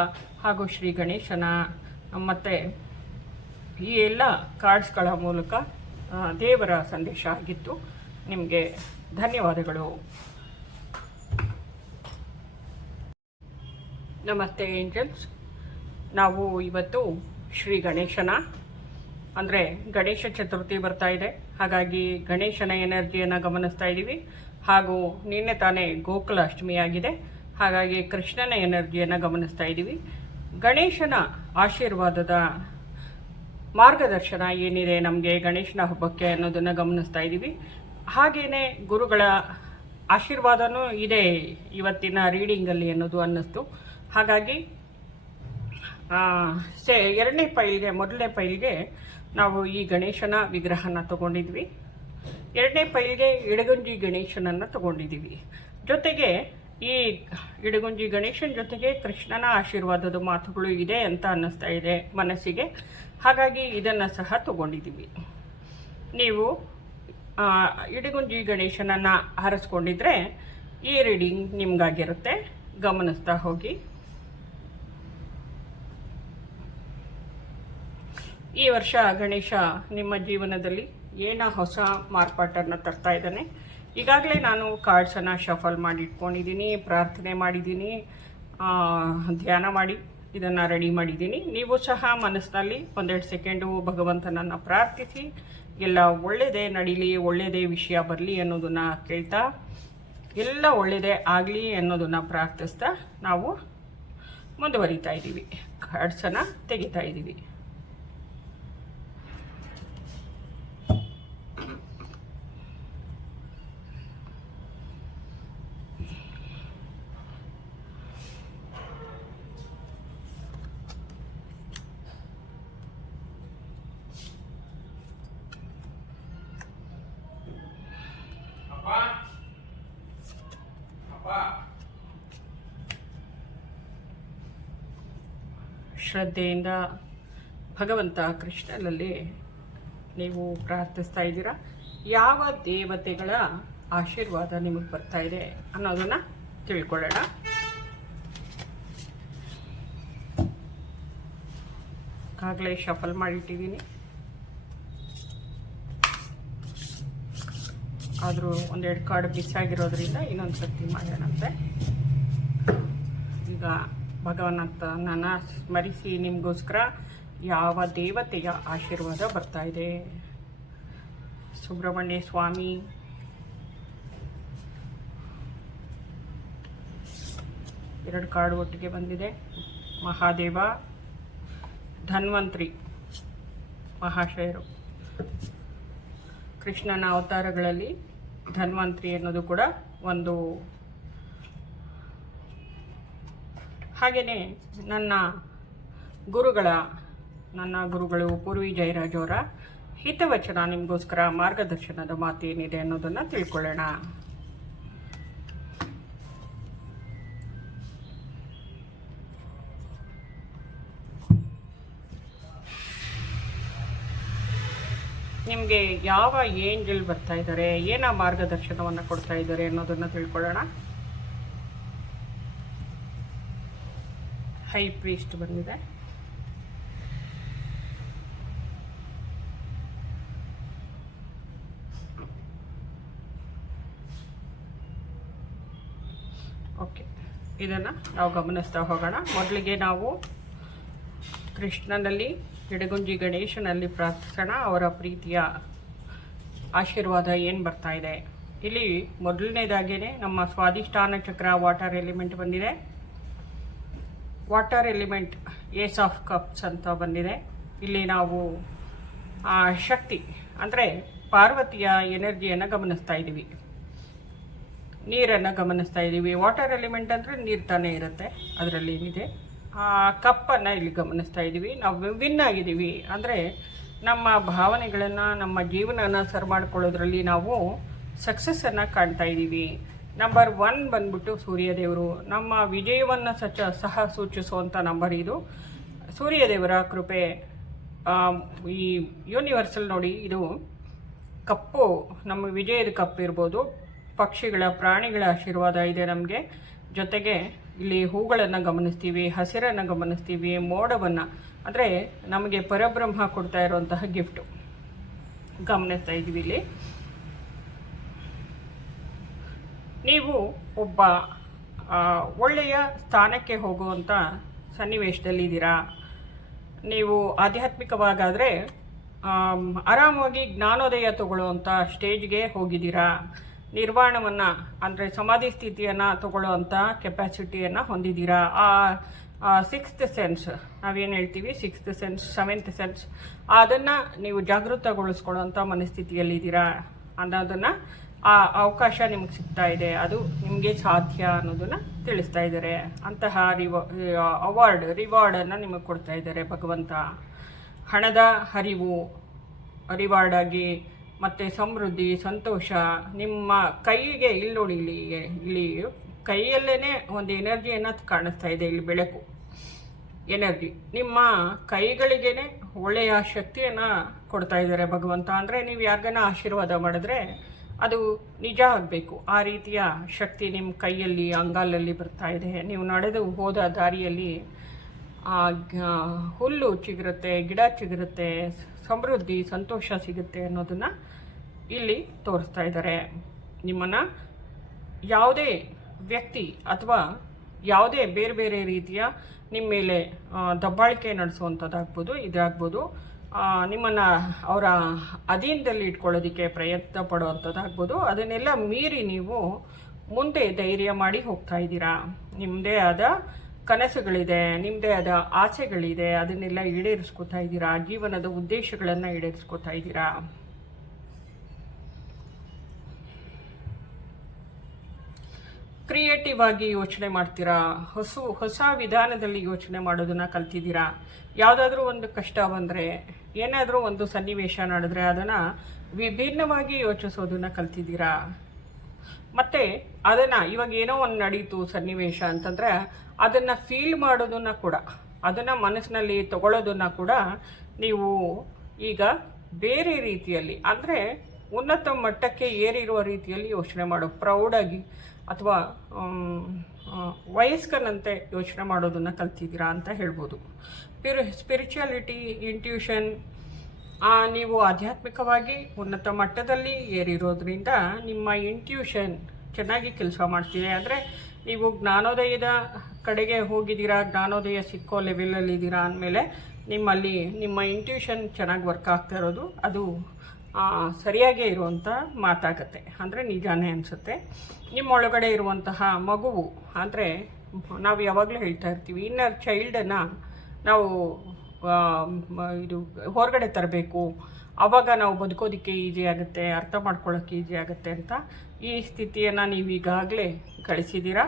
ಹಾಗೂ ಶ್ರೀ ಗಣೇಶನ ಮತ್ತು ಈ ಎಲ್ಲ ಕಾರ್ಡ್ಸ್ಗಳ ಮೂಲಕ ದೇವರ ಸಂದೇಶ ಆಗಿತ್ತು. ನಿಮಗೆ ಧನ್ಯವಾದಗಳು. ನಮಸ್ತೆ ಏಂಜಲ್ಸ್. ನಾವು ಇವತ್ತು ಶ್ರೀ ಗಣೇಶನ ಅಂದರೆ ಗಣೇಶ ಚತುರ್ಥಿ ಬರ್ತಾ ಇದೆ. ಹಾಗಾಗಿ ಗಣೇಶನ ಎನರ್ಜಿಯನ್ನು ಗಮನಿಸ್ತಾ ಇದ್ದೀವಿ. ಹಾಗೂ ನಿನ್ನೆ ತಾನೇ ಗೋಕುಲ ಅಷ್ಟಮಿ ಆಗಿದೆ. ಹಾಗಾಗಿ ಕೃಷ್ಣನ ಎನರ್ಜಿಯನ್ನು ಗಮನಿಸ್ತಾ ಇದ್ದೀವಿ. ಗಣೇಶನ ಆಶೀರ್ವಾದದ ಮಾರ್ಗದರ್ಶನ ಏನಿದೆ ನಮಗೆ ಗಣೇಶನ ಹಬ್ಬಕ್ಕೆ ಅನ್ನೋದನ್ನು ಗಮನಿಸ್ತಾ ಇದ್ದೀವಿ. ಹಾಗೆಯೇ ಗುರುಗಳ ಆಶೀರ್ವಾದನೂ ಇದೆ ಇವತ್ತಿನ ರೀಡಿಂಗಲ್ಲಿ ಅನ್ನೋದು ಅನ್ನಿಸ್ತು. ಹಾಗಾಗಿ ಎರಡನೇ ಫೈಲ್ಗೆ, ಮೊದಲನೇ ಫೈಲ್ಗೆ ನಾವು ಈ ಗಣೇಶನ ವಿಗ್ರಹನ ತಗೊಂಡಿದ್ವಿ. ಎರಡನೇ ಫೈಲ್ಗೆ ಇಡಗುಂಜಿ ಗಣೇಶನನ್ನು ತಗೊಂಡಿದ್ದೀವಿ. ಜೊತೆಗೆ ಈ ಇಡಗುಂಜಿ ಗಣೇಶನ ಜೊತೆಗೆ ಕೃಷ್ಣನ ಆಶೀರ್ವಾದದ ಮಾತುಗಳು ಇದೆ ಅಂತ ಅನ್ನಿಸ್ತಾ ಇದೆ ಮನಸ್ಸಿಗೆ. ಹಾಗಾಗಿ ಇದನ್ನು ಸಹ ತಗೊಂಡಿದ್ದೀವಿ. ನೀವು ಇಡಗುಂಜಿ ಗಣೇಶನನ್ನು ಆರಿಸ್ಕೊಂಡಿದ್ರೆ ಈ ರೀಡಿಂಗ್ ನಿಮಗಾಗಿರುತ್ತೆ. ಗಮನಿಸ್ತಾ ಹೋಗಿ. ಈ ವರ್ಷ ಗಣೇಶ ನಿಮ್ಮ ಜೀವನದಲ್ಲಿ ಹೊಸ ಮಾರ್ಪಾಟನ್ನು ತರ್ತಾ ಇದ್ದಾನೆ. ಈಗಾಗಲೇ ನಾನು ಕಾರ್ಡ್ಸನ್ನು ಶಫಲ್ ಮಾಡಿ ಇಟ್ಕೊಂಡಿದ್ದೀನಿ, ಪ್ರಾರ್ಥನೆ ಮಾಡಿದ್ದೀನಿ, ಧ್ಯಾನ ಮಾಡಿ ಇದನ್ನು ರೆಡಿ ಮಾಡಿದ್ದೀನಿ. ನೀವು ಸಹ ಮನಸ್ಸಿನಲ್ಲಿ 1-2 ಸೆಕೆಂಡು ಭಗವಂತನನ್ನು ಪ್ರಾರ್ಥಿಸಿ ಎಲ್ಲ ಒಳ್ಳೆಯದೇ ನಡೀಲಿ, ಒಳ್ಳೆಯದೇ ವಿಷಯ ಬರಲಿ ಅನ್ನೋದನ್ನು ಕೇಳ್ತಾ, ಎಲ್ಲ ಒಳ್ಳೆಯದೇ ಆಗಲಿ ಅನ್ನೋದನ್ನು ಪ್ರಾರ್ಥಿಸ್ತಾ ನಾವು ಮುಂದುವರಿತಾ ಇದ್ದೀವಿ. ಕಾರ್ಡ್ಸನ್ನು ತೆಗಿತಾ ಇದ್ದೀವಿ. ಶ್ರದ್ಧೆಯಿಂದ ಭಗವಂತ ಕೃಷ್ಣನಲ್ಲಿ ನೀವು ಪ್ರಾರ್ಥಿಸ್ತಾ ಇದ್ದೀರಾ. ಯಾವ ದೇವತೆಗಳ ಆಶೀರ್ವಾದ ನಿಮಗೆ ಬರ್ತಾ ಇದೆ ಅನ್ನೋದನ್ನು ತಿಳ್ಕೊಳ್ಳೋಣ. ಈಗಾಗಲೇ ಶಫಲ್ ಮಾಡಿಟ್ಟಿದ್ದೀನಿ. ಆದರೂ 1-2 ಕಾರ್ಡ್ ಮಿಸ್ ಆಗಿರೋದ್ರಿಂದ ಇನ್ನೊಂದು ಸರ್ತಿ ಮಾಡೋಣಂತೆ. ಈಗ ಭಗವಂತನನ್ನು ಸ್ಮರಿಸಿ ನಿಮಗೋಸ್ಕರ ಯಾವ ದೇವತೆಯ ಆಶೀರ್ವಾದ ಬರ್ತಾ ಇದೆ. ಸುಬ್ರಹ್ಮಣ್ಯ ಸ್ವಾಮಿ, ಎರಡು ಕಾರ್ಡ್ ಒಟ್ಟಿಗೆ ಬಂದಿದೆ. ಮಹಾದೇವ, ಧನ್ವಂತ್ರಿ ಮಹಾಶಯರು. ಕೃಷ್ಣನ ಅವತಾರಗಳಲ್ಲಿ ಧನ್ವಂತ್ರಿ ಅನ್ನೋದು ಕೂಡ ಒಂದು. ಹಾಗೆಯೇ ನನ್ನ ಗುರುಗಳು ಪೂರ್ವಿ ಜಯರಾಜ್ ಅವರ ಹಿತವಚನ ನಿಮಗೋಸ್ಕರ ಮಾರ್ಗದರ್ಶನದ ಮಾತು ಏನಿದೆ ಅನ್ನೋದನ್ನು ತಿಳ್ಕೊಳ್ಳೋಣ. ನಿಮಗೆ ಯಾವ ಏಂಜಲ್ ಬರ್ತಾ ಇದ್ದಾರೆ, ಏನ ಮಾರ್ಗದರ್ಶನವನ್ನು ಕೊಡ್ತಾ ಇದ್ದಾರೆ ಅನ್ನೋದನ್ನು ತಿಳ್ಕೊಳ್ಳೋಣ. ಹೈ ಪ್ರೀಸ್ಟ್ ಬಂದಿದೆ. ಓಕೆ, ಇದನ್ನು ನಾವು ಗಮನಿಸ್ತಾ ಹೋಗೋಣ. ಮೊದಲಿಗೆ ನಾವು ಕೃಷ್ಣನಲ್ಲಿ, ಇಡಗುಂಜಿ ಗಣೇಶನಲ್ಲಿ ಪ್ರಾರ್ಥಿಸೋಣ. ಅವರ ಪ್ರೀತಿಯ ಆಶೀರ್ವಾದ ಏನು ಬರ್ತಾ ಇದೆ. ಇಲ್ಲಿ ಮೊದಲನೇದಾಗೇ ನಮ್ಮ ಸ್ವಾಧಿಷ್ಠಾನ ಚಕ್ರ ವಾಟರ್ ಎಲಿಮೆಂಟ್ ಬಂದಿದೆ. Water element ace of cups ಅಂತ ಬಂದಿದೆ. ಇಲ್ಲಿ ನಾವು ಶಕ್ತಿ ಅಂದರೆ ಪಾರ್ವತಿಯ ಎನರ್ಜಿಯನ್ನು ಗಮನಿಸ್ತಾ ಇದ್ದೀವಿ, ನೀರನ್ನು ಗಮನಿಸ್ತಾ ಇದ್ದೀವಿ. ವಾಟರ್ ಎಲಿಮೆಂಟ್ ಅಂದರೆ ನೀರು ತಾನೇ ಇರುತ್ತೆ, ಅದರಲ್ಲಿ ಏನಿದೆ. ಆ ಕಪ್ಪನ್ನು ಇಲ್ಲಿ ಗಮನಿಸ್ತಾ ಇದ್ದೀವಿ. ನಾವು ವಿನ್ ಆಗಿದ್ದೀವಿ ಅಂದರೆ ನಮ್ಮ ಭಾವನೆಗಳನ್ನು, ನಮ್ಮ ಜೀವನನ ಸರಿ ಮಾಡ್ಕೊಳ್ಳೋದ್ರಲ್ಲಿ ನಾವು ಸಕ್ಸಸ್ಸನ್ನು ಕಾಣ್ತಾ ಇದ್ದೀವಿ. ನಂಬರ್ 1 ಬಂದ್ಬಿಟ್ಟು ಸೂರ್ಯದೇವರು, ನಮ್ಮ ವಿಜಯವನ್ನು ಸಹ ಸೂಚಿಸುವಂಥ ನಂಬರ್ ಇದು. ಸೂರ್ಯದೇವರ ಕೃಪೆ, ಈ ಯೂನಿವರ್ಸಲ್ ನೋಡಿ, ಇದು ಕಪ್ಪು ನಮ್ಮ ವಿಜಯದ ಕಪ್ಪು ಇರ್ಬೋದು. ಪಕ್ಷಿಗಳ, ಪ್ರಾಣಿಗಳ ಆಶೀರ್ವಾದ ಇದೆ ನಮಗೆ. ಜೊತೆಗೆ ಇಲ್ಲಿ ಹೂಗಳನ್ನು ಗಮನಿಸ್ತೀವಿ, ಹಸಿರನ್ನು ಗಮನಿಸ್ತೀವಿ, ಮೋಡವನ್ನು, ಅಂದರೆ ನಮಗೆ ಪರಬ್ರಹ್ಮ ಕೊಡ್ತಾ ಇರುವಂತಹ ಗಿಫ್ಟು ಗಮನಿಸ್ತಾ ಇದ್ದೀವಿ. ಇಲ್ಲಿ ನೀವು ಒಬ್ಬ ಒಳ್ಳೆಯ ಸ್ಥಾನಕ್ಕೆ ಹೋಗುವಂಥ ಸನ್ನಿವೇಶದಲ್ಲಿದ್ದೀರಾ. ನೀವು ಆಧ್ಯಾತ್ಮಿಕವಾಗಾದರೆ ಆರಾಮಾಗಿ ಜ್ಞಾನೋದಯ ತಗೊಳ್ಳುವಂಥ ಸ್ಟೇಜ್ಗೆ ಹೋಗಿದ್ದೀರಾ. ನಿರ್ವಾಣವನ್ನು ಅಂದರೆ ಸಮಾಧಿ ಸ್ಥಿತಿಯನ್ನು ತಗೊಳ್ಳುವಂಥ ಕೆಪಾಸಿಟಿಯನ್ನು ಹೊಂದಿದ್ದೀರಾ. ಆ 6th ಸೆನ್ಸ್, ನಾವೇನು ಹೇಳ್ತೀವಿ 6th ಸೆನ್ಸ್, 7th ಸೆನ್ಸ್, ಅದನ್ನು ನೀವು ಜಾಗೃತಗೊಳಿಸ್ಕೊಳ್ಳೋಂಥ ಮನಸ್ಥಿತಿಯಲ್ಲಿದ್ದೀರಾ ಅನ್ನೋದನ್ನು, ಆ ಅವಕಾಶ ನಿಮಗೆ ಸಿಗ್ತಾ ಇದೆ, ಅದು ನಿಮಗೆ ಸಾಧ್ಯ ಅನ್ನೋದನ್ನು ತಿಳಿಸ್ತಾ ಇದ್ದಾರೆ. ಅಂತಹ ರಿವಾರ್ಡನ್ನು ನಿಮಗೆ ಕೊಡ್ತಾ ಇದ್ದಾರೆ ಭಗವಂತ. ಹಣದ ಹರಿವು ರಿವಾರ್ಡಾಗಿ, ಮತ್ತು ಸಮೃದ್ಧಿ, ಸಂತೋಷ ನಿಮ್ಮ ಕೈಗೆ, ಇಲ್ಲಿ ನೋಡಿ, ಇಲ್ಲಿ ಕೈಯಲ್ಲೇ ಒಂದು ಎನರ್ಜಿಯನ್ನು ಕಾಣಿಸ್ತಾ ಇದೆ. ಇಲ್ಲಿ ಬೆಳಕು ಎನರ್ಜಿ ನಿಮ್ಮ ಕೈಗಳಿಗೇ ಒಳ್ಳೆಯ ಶಕ್ತಿಯನ್ನು ಕೊಡ್ತಾ ಇದ್ದಾರೆ ಭಗವಂತ. ಅಂದರೆ ನೀವು ಯಾರಿಗಾನ ಆಶೀರ್ವಾದ ಮಾಡಿದ್ರೆ ಅದು ನಿಜ ಆಗಬೇಕು. ಆ ರೀತಿಯ ಶಕ್ತಿ ನಿಮ್ಮ ಕೈಯಲ್ಲಿ, ಅಂಗಾಲಲ್ಲಿ ಬರ್ತಾ ಇದೆ. ನೀವು ನಡೆದು ಹೋದ ದಾರಿಯಲ್ಲಿ ಹುಲ್ಲು ಚಿಗುರುತ್ತೆ, ಗಿಡ ಚಿಗುರುತ್ತೆ, ಸಮೃದ್ಧಿ, ಸಂತೋಷ ಸಿಗುತ್ತೆ ಅನ್ನೋದನ್ನು ಇಲ್ಲಿ ತೋರಿಸ್ತಾ ಇದ್ದಾರೆ. ನಿಮ್ಮನ್ನು ಯಾವುದೇ ವ್ಯಕ್ತಿ ಅಥವಾ ಯಾವುದೇ ಬೇರೆ ಬೇರೆ ರೀತಿಯ ನಿಮ್ಮ ಮೇಲೆ ದಬ್ಬಾಳಿಕೆ ನಡೆಸುವಂಥದ್ದಾಗ್ಬೋದು, ಇದಾಗ್ಬೋದು, ನಿಮ್ಮನ್ನು ಅವರ ಅಧೀನದಲ್ಲಿ ಇಟ್ಕೊಳ್ಳೋದಕ್ಕೆ ಪ್ರಯತ್ನ ಪಡುವಂಥದ್ದಾಗ್ಬೋದು. ಅದನ್ನೆಲ್ಲ ಮೀರಿ ನೀವು ಮುಂದೆ ಧೈರ್ಯ ಮಾಡಿ ಹೋಗ್ತಾ ಇದ್ದೀರಾ. ನಿಮ್ಮದೇ ಆದ ಕನಸುಗಳಿದೆ, ನಿಮ್ಮದೇ ಆದ ಆಸೆಗಳಿದೆ, ಅದನ್ನೆಲ್ಲ ಈಡೇರಿಸ್ಕೋತಾ ಇದ್ದೀರಾ. ಜೀವನದ ಉದ್ದೇಶಗಳನ್ನು ಈಡೇರಿಸ್ಕೋತಾ ಇದ್ದೀರಾ. ಕ್ರಿಯೇಟಿವ್ ಆಗಿ ಯೋಚನೆ ಮಾಡ್ತೀರಾ. ಹೊಸ ವಿಧಾನದಲ್ಲಿ ಯೋಚನೆ ಮಾಡೋದನ್ನು ಕಲ್ತಿದ್ದೀರಾ. ಯಾವುದಾದ್ರೂ ಒಂದು ಕಷ್ಟ ಬಂದರೆ, ಏನಾದರೂ ಒಂದು ಸನ್ನಿವೇಶ ನಡೆದ್ರೆ ಅದನ್ನು ವಿಭಿನ್ನವಾಗಿ ಯೋಚಿಸೋದನ್ನು ಕಲ್ತಿದ್ದೀರಾ. ಮತ್ತು ಅದನ್ನು ಇವಾಗ ಏನೋ ಒಂದು ನಡೀತು ಸನ್ನಿವೇಶ ಅಂತಂದರೆ ಅದನ್ನು ಫೀಲ್ ಮಾಡೋದನ್ನು ಕೂಡ, ಅದನ್ನು ಮನಸ್ಸಿನಲ್ಲಿ ತಗೊಳ್ಳೋದನ್ನು ಕೂಡ ನೀವು ಈಗ ಬೇರೆ ರೀತಿಯಲ್ಲಿ, ಅಂದರೆ ಉನ್ನತ ಮಟ್ಟಕ್ಕೆ ಏರಿರುವ ರೀತಿಯಲ್ಲಿ ಯೋಚನೆ ಮಾಡೋ, ಪ್ರೌಡಾಗಿ ಅಥವಾ ವಯಸ್ಕನಂತೆ ಯೋಚನೆ ಮಾಡೋದನ್ನು ಕಲ್ತಿದ್ದೀರಾ ಅಂತ ಹೇಳ್ಬೋದು. ಸ್ಪಿರಿಚುಯಾಲಿಟಿ, ಇಂಟ್ಯೂಷನ್, ನೀವು ಆಧ್ಯಾತ್ಮಿಕವಾಗಿ ಉನ್ನತ ಮಟ್ಟದಲ್ಲಿ ಏರಿರೋದ್ರಿಂದ ನಿಮ್ಮ ಇಂಟ್ಯೂಷನ್ ಚೆನ್ನಾಗಿ ಕೆಲಸ ಮಾಡ್ತಿದೆ. ಅಂದರೆ ನೀವು ಜ್ಞಾನೋದಯದ ಕಡೆಗೆ ಹೋಗಿದ್ದೀರಾ, ಜ್ಞಾನೋದಯ ಸಿಕ್ಕೋ ಲೆವೆಲಲ್ಲಿದ್ದೀರಾ ಅಂದಮೇಲೆ ನಿಮ್ಮಲ್ಲಿ ನಿಮ್ಮ ಇಂಟ್ಯೂಷನ್ ಚೆನ್ನಾಗಿ ವರ್ಕ್ ಆಗ್ತಾ ಇರೋದು, ಅದು ಸರಿಯಾಗೇ ಇರುವಂಥ ಮಾತಾಗತ್ತೆ. ಅಂದರೆ ನಿಜಾನೇ ಅನಿಸುತ್ತೆ. ನಿಮ್ಮೊಳಗಡೆ ಇರುವಂತಹ ಮಗುವು, ಅಂದರೆ ನಾವು ಯಾವಾಗಲೂ ಹೇಳ್ತಾ ಇರ್ತೀವಿ, ಇನ್ನರ್ ಚೈಲ್ಡನ್ನು ನಾವು ಇದು ಹೊರಗಡೆ ತರಬೇಕು, ಆವಾಗ ನಾವು ಬದುಕೋದಕ್ಕೆ ಈಸಿ ಆಗುತ್ತೆ, ಅರ್ಥ ಮಾಡ್ಕೊಳ್ಳೋಕ್ಕೆ ಈಸಿ ಆಗುತ್ತೆ ಅಂತ. ಈ ಸ್ಥಿತಿಯನ್ನು ನೀವು ಈಗಾಗಲೇ ಗಳಿಸಿದ್ದೀರಾ.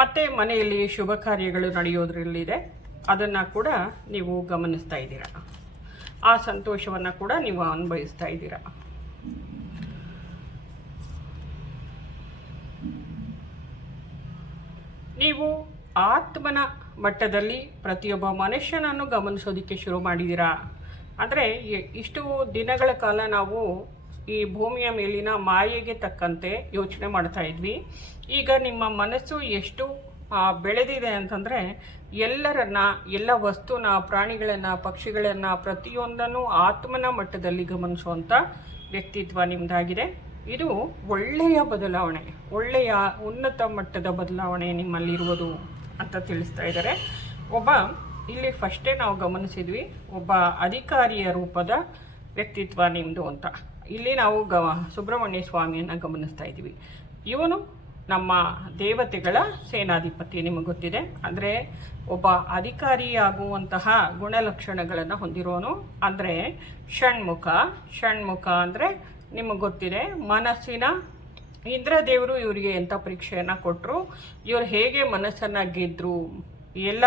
ಮತ್ತು ಮನೆಯಲ್ಲಿ ಶುಭ ಕಾರ್ಯಗಳು ನಡೆಯೋದ್ರಲ್ಲಿದೆ, ಅದನ್ನು ಕೂಡ ನೀವು ಗಮನಿಸ್ತಾ ಇದ್ದೀರಾ. ಆ ಸಂತೋಷವನ್ನು ಕೂಡ ನೀವು ಅನುಭವಿಸ್ತಾ ಇದ್ದೀರಾ. ನೀವು ಆತ್ಮನ ಮಟ್ಟದಲ್ಲಿ ಪ್ರತಿಯೊಬ್ಬ ಮನುಷ್ಯನನ್ನು ಗಮನಿಸೋದಕ್ಕೆ ಶುರು ಮಾಡಿದ್ದೀರಾ. ಅಂದರೆ ಇಷ್ಟು ದಿನಗಳ ಕಾಲ ನಾವು ಈ ಭೂಮಿಯ ಮೇಲಿನ ಮಾಯೆಗೆ ತಕ್ಕಂತೆ ಯೋಚನೆ ಮಾಡ್ತಾ ಇದ್ವಿ. ಈಗ ನಿಮ್ಮ ಮನಸ್ಸು ಎಷ್ಟು ಬೆಳೆದಿದೆ ಅಂತಂದರೆ ಎಲ್ಲರನ್ನ, ಎಲ್ಲ ವಸ್ತುನ, ಪ್ರಾಣಿಗಳನ್ನು, ಪಕ್ಷಿಗಳನ್ನು, ಪ್ರತಿಯೊಂದನ್ನು ಆತ್ಮನ ಮಟ್ಟದಲ್ಲಿ ಗಮನಿಸುವಂಥ ವ್ಯಕ್ತಿತ್ವ ನಿಮ್ಮದಾಗಿದೆ. ಇದು ಒಳ್ಳೆಯ ಬದಲಾವಣೆ, ಒಳ್ಳೆಯ ಉನ್ನತ ಮಟ್ಟದ ಬದಲಾವಣೆ ನಿಮ್ಮಲ್ಲಿರುವುದು ಅಂತ ತಿಳಿಸ್ತಾ ಇದ್ದಾರೆ. ಇಲ್ಲಿ ಫಸ್ಟೇ ನಾವು ಗಮನಿಸಿದ್ವಿ, ಒಬ್ಬ ಅಧಿಕಾರಿಯ ರೂಪದ ವ್ಯಕ್ತಿತ್ವ ನಿಮ್ಮದು ಅಂತ. ಇಲ್ಲಿ ನಾವು ಸುಬ್ರಹ್ಮಣ್ಯ ಸ್ವಾಮಿಯನ್ನು ಗಮನಿಸ್ತಾ ಇದ್ದೀವಿ. ಇವನು ನಮ್ಮ ದೇವತೆಗಳ ಸೇನಾಧಿಪತಿ, ನಿಮಗೆ ಗೊತ್ತಿದೆ. ಅಂದರೆ ಒಬ್ಬ ಅಧಿಕಾರಿಯಾಗುವಂತಹ ಗುಣಲಕ್ಷಣಗಳನ್ನು ಹೊಂದಿರೋನು. ಅಂದರೆ ಷಣ್ಮುಖ ಅಂದರೆ ನಿಮಗೆ ಗೊತ್ತಿದೆ, ಮನಸ್ಸಿನ ಇಂದ್ರದೇವರು ಇವರಿಗೆ ಎಂಥ ಪರೀಕ್ಷೆಯನ್ನು ಕೊಟ್ಟರು, ಇವರು ಹೇಗೆ ಮನಸ್ಸನ್ನು ಗೆದ್ದರು, ಎಲ್ಲ